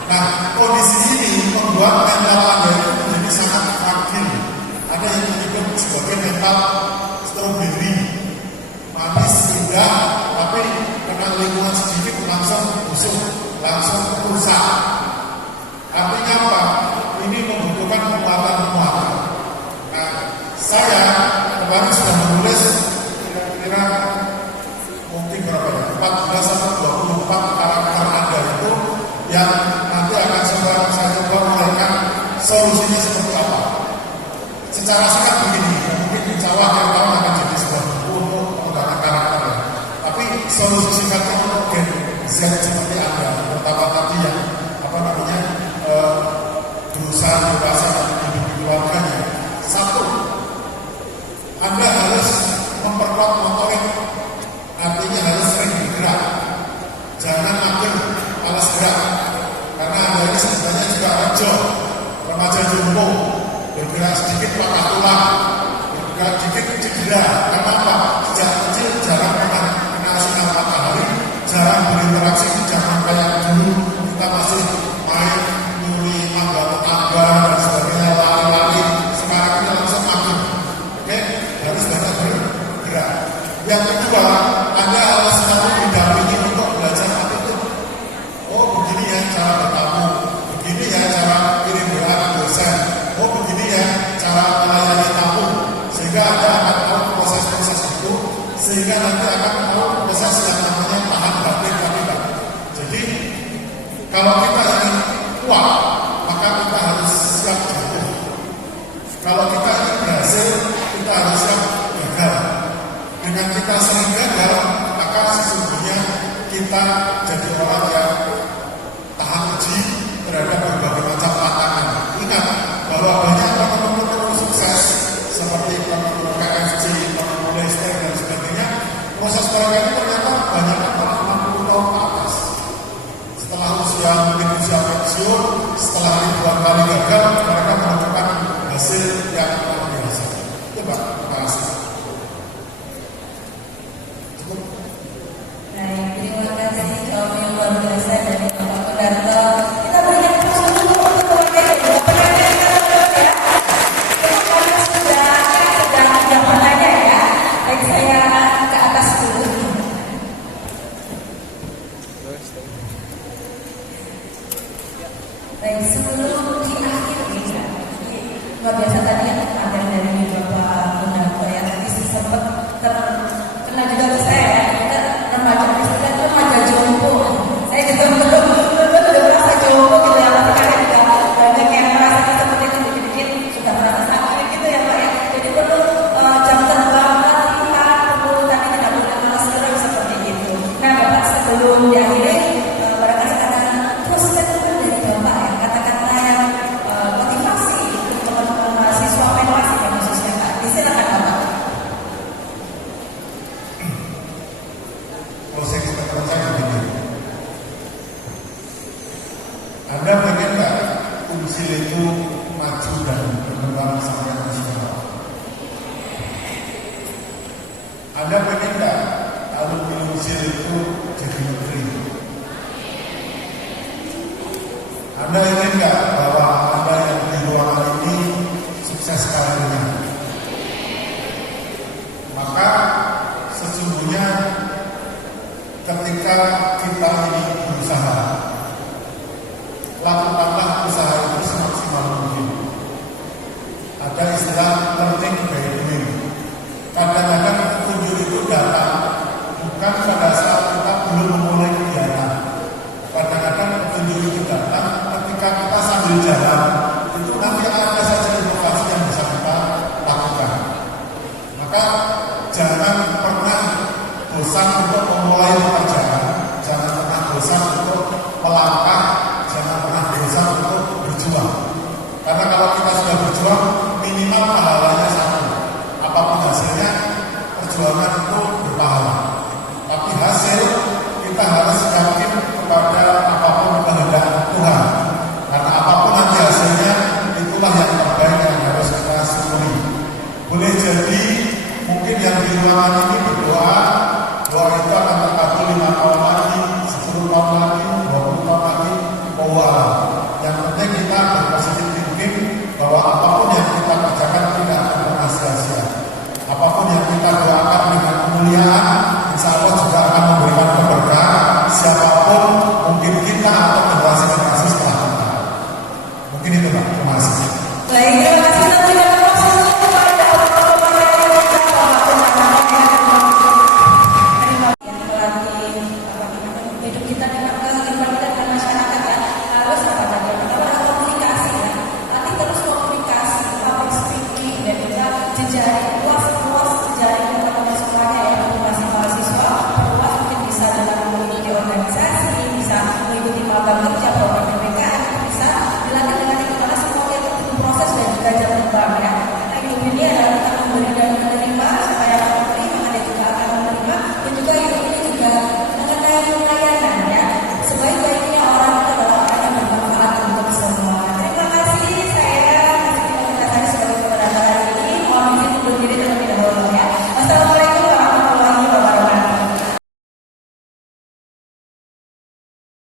Nah kondisi ini membuat mental Anda itu menjadi sangat fragil. Ada yang menyebut sebagai mental strawberry, manis, indah, tapi kena lingkungan sedikit langsung busuk, langsung rusak. Artinya apa? Ini membutuhkan penguatan. Nah, saya kemarin sudah menulis kira-kira mungkin berapa ya? 14 atau 24 karakter Anda itu yang nanti akan saya coba mulaikan solusinya seperti apa. Secara singkat begini, mungkin insya Allah akhir tahun akan jadi sebuah buku untuk pengembangan karakter. Tapi solusi singkatnya untuk Gen Z seperti Anda, pertama tadi yang berusaha dewasa dan menghidupi keluarganya. 1, Anda harus memperkuat motorik, artinya harus sering bergerak, jangan mager malas gerak, karena Anda ini sebenarnya juga remaja jumbo, bergerak sedikit patah tulang, bergerak sedikit cedera. Karena apa? Sejak kecil jarang kena sinar matahari, jarang berinteraksi. Jangan kayak dulu kita masih main nyuri mangga tetangga dan sebagainya, lari-lari. Sekarang kita langsung mager. Oke, harus banyak bergerak. Yang kedua, Anda harus selalu didampingi untuk belajar attitude. Oh, begini ya cara bertamu, begini ya cara kirim WA ke dosen, oh begini ya cara melayani tamu, sehingga Anda akan tahu proses-proses itu, sehingga nanti akan tahu proses yang namanya tahan batin wanita. Jadi kalau kita ingin kuat, maka kita harus siap jatuh. Kalau kita ingin berhasil, kita harus siap gagal. Dengan kita sering gagal, maka sesungguhnya kita jadi orang yang tahan uji terhadap berbagai macam tantangan. Ingat bahwa banyak teman-teman sukses seperti teman-teman KFC, teman-teman Leicester dan sebagainya, proses mereka itu ternyata banyak orang 60 tahun ke atas. Setelah usia mungkin usia pensiun, setelah ribuan kali gagal, mereka menemukan hasil yang luar biasa. Itu Pak, terima kasih. Baik, terima kasih jawab yang luar biasa dari Bapak Sudarto. Kita berikan tepuk tangan dulu untuk Bapak yang sudah luar biasa tadi ya, ada dari Bapak Gunarto ya, tadi sempat kena juga ke saya ya, kita remaja jompo. Saya juga belum merasa jompo gitu ya, tapi kadang juga banyak yang merasa seperti itu, dikit-dikit sudah merasa sakit gitu ya Pak ya. Jadi perlu jam terbang latihan, perlu tadi tidak boleh lemas terus seperti itu. Nah Bapak sebelum diakhiri, barangkali katakan terus statement dari Bapak ya, kata-kata yang motivasi untuk teman-teman mahasiswa PNS ya khususnya Pak. Silakan Bapak. Closing statement saya begini. Anda pengen nggak Unsil itu maju dan berkembang sampai nasional? Anda pengen nggak alumni Unsil itu jadi menteri? Anda ingin nggak bahwa Anda yang di ruangan ini sukses karirnya? Maka sesungguhnya ketika kita ini berusaha, lakukanlah usaha itu semaksimal mungkin. Ada istilah learning by doing. Kadang-kadang petunjuk itu datang bukan pada saat kita belum memulai kegiatan. Kadang-kadang petunjuk itu datang ketika kita sambil jalan, itu nanti ada saja inovasi yang bisa kita lakukan. Maka jangan pernah bosan untuk memulai pekerjaan, jangan pernah bosan untuk melangkah, jangan pernah bosan untuk berjuang. Karena kalau kita sudah berjuang, minimal pahalanya satu. Apapun hasilnya, perjuangan itu berpahala. Tapi hasil kita harus yakin kepada apapun kehendak Tuhan. Karena apapun nanti hasilnya, itulah yang terbaik yang harus kita syukuri. Boleh jadi mungkin yang di ruangan ini berdoa, doa itu akan terkabul 5 tahun lagi, 10 tahun lagi, 20 tahun lagi, Allah. Yang penting kita berpositif thinking bahwa apapun yang kita kerjakan tidak akan pernah sia-sia. Apapun yang kita doakan dengan kemuliaan, insya Allah juga akan memberikan keberkahan siapapun, mungkin kita atau generasi setelah kita. Mungkin itu Pak, terima kasih. Baik, terima kasih kepada hidup kita dengan keterlibatan masyarakat ya, harus apa tadi? Pertama adalah komunikasi ya, nanti terus komunikasi, public speaking dan juga jejaring luas jejaring teman-teman semuanya ya, masih mahasiswa, luas mungkin bisa dengan mengikuti organisasi, bisa mengikuti magang kerja program PPKN, bisa dilanjut dengan ikutan semua yang proses dan juga jam terbang ya.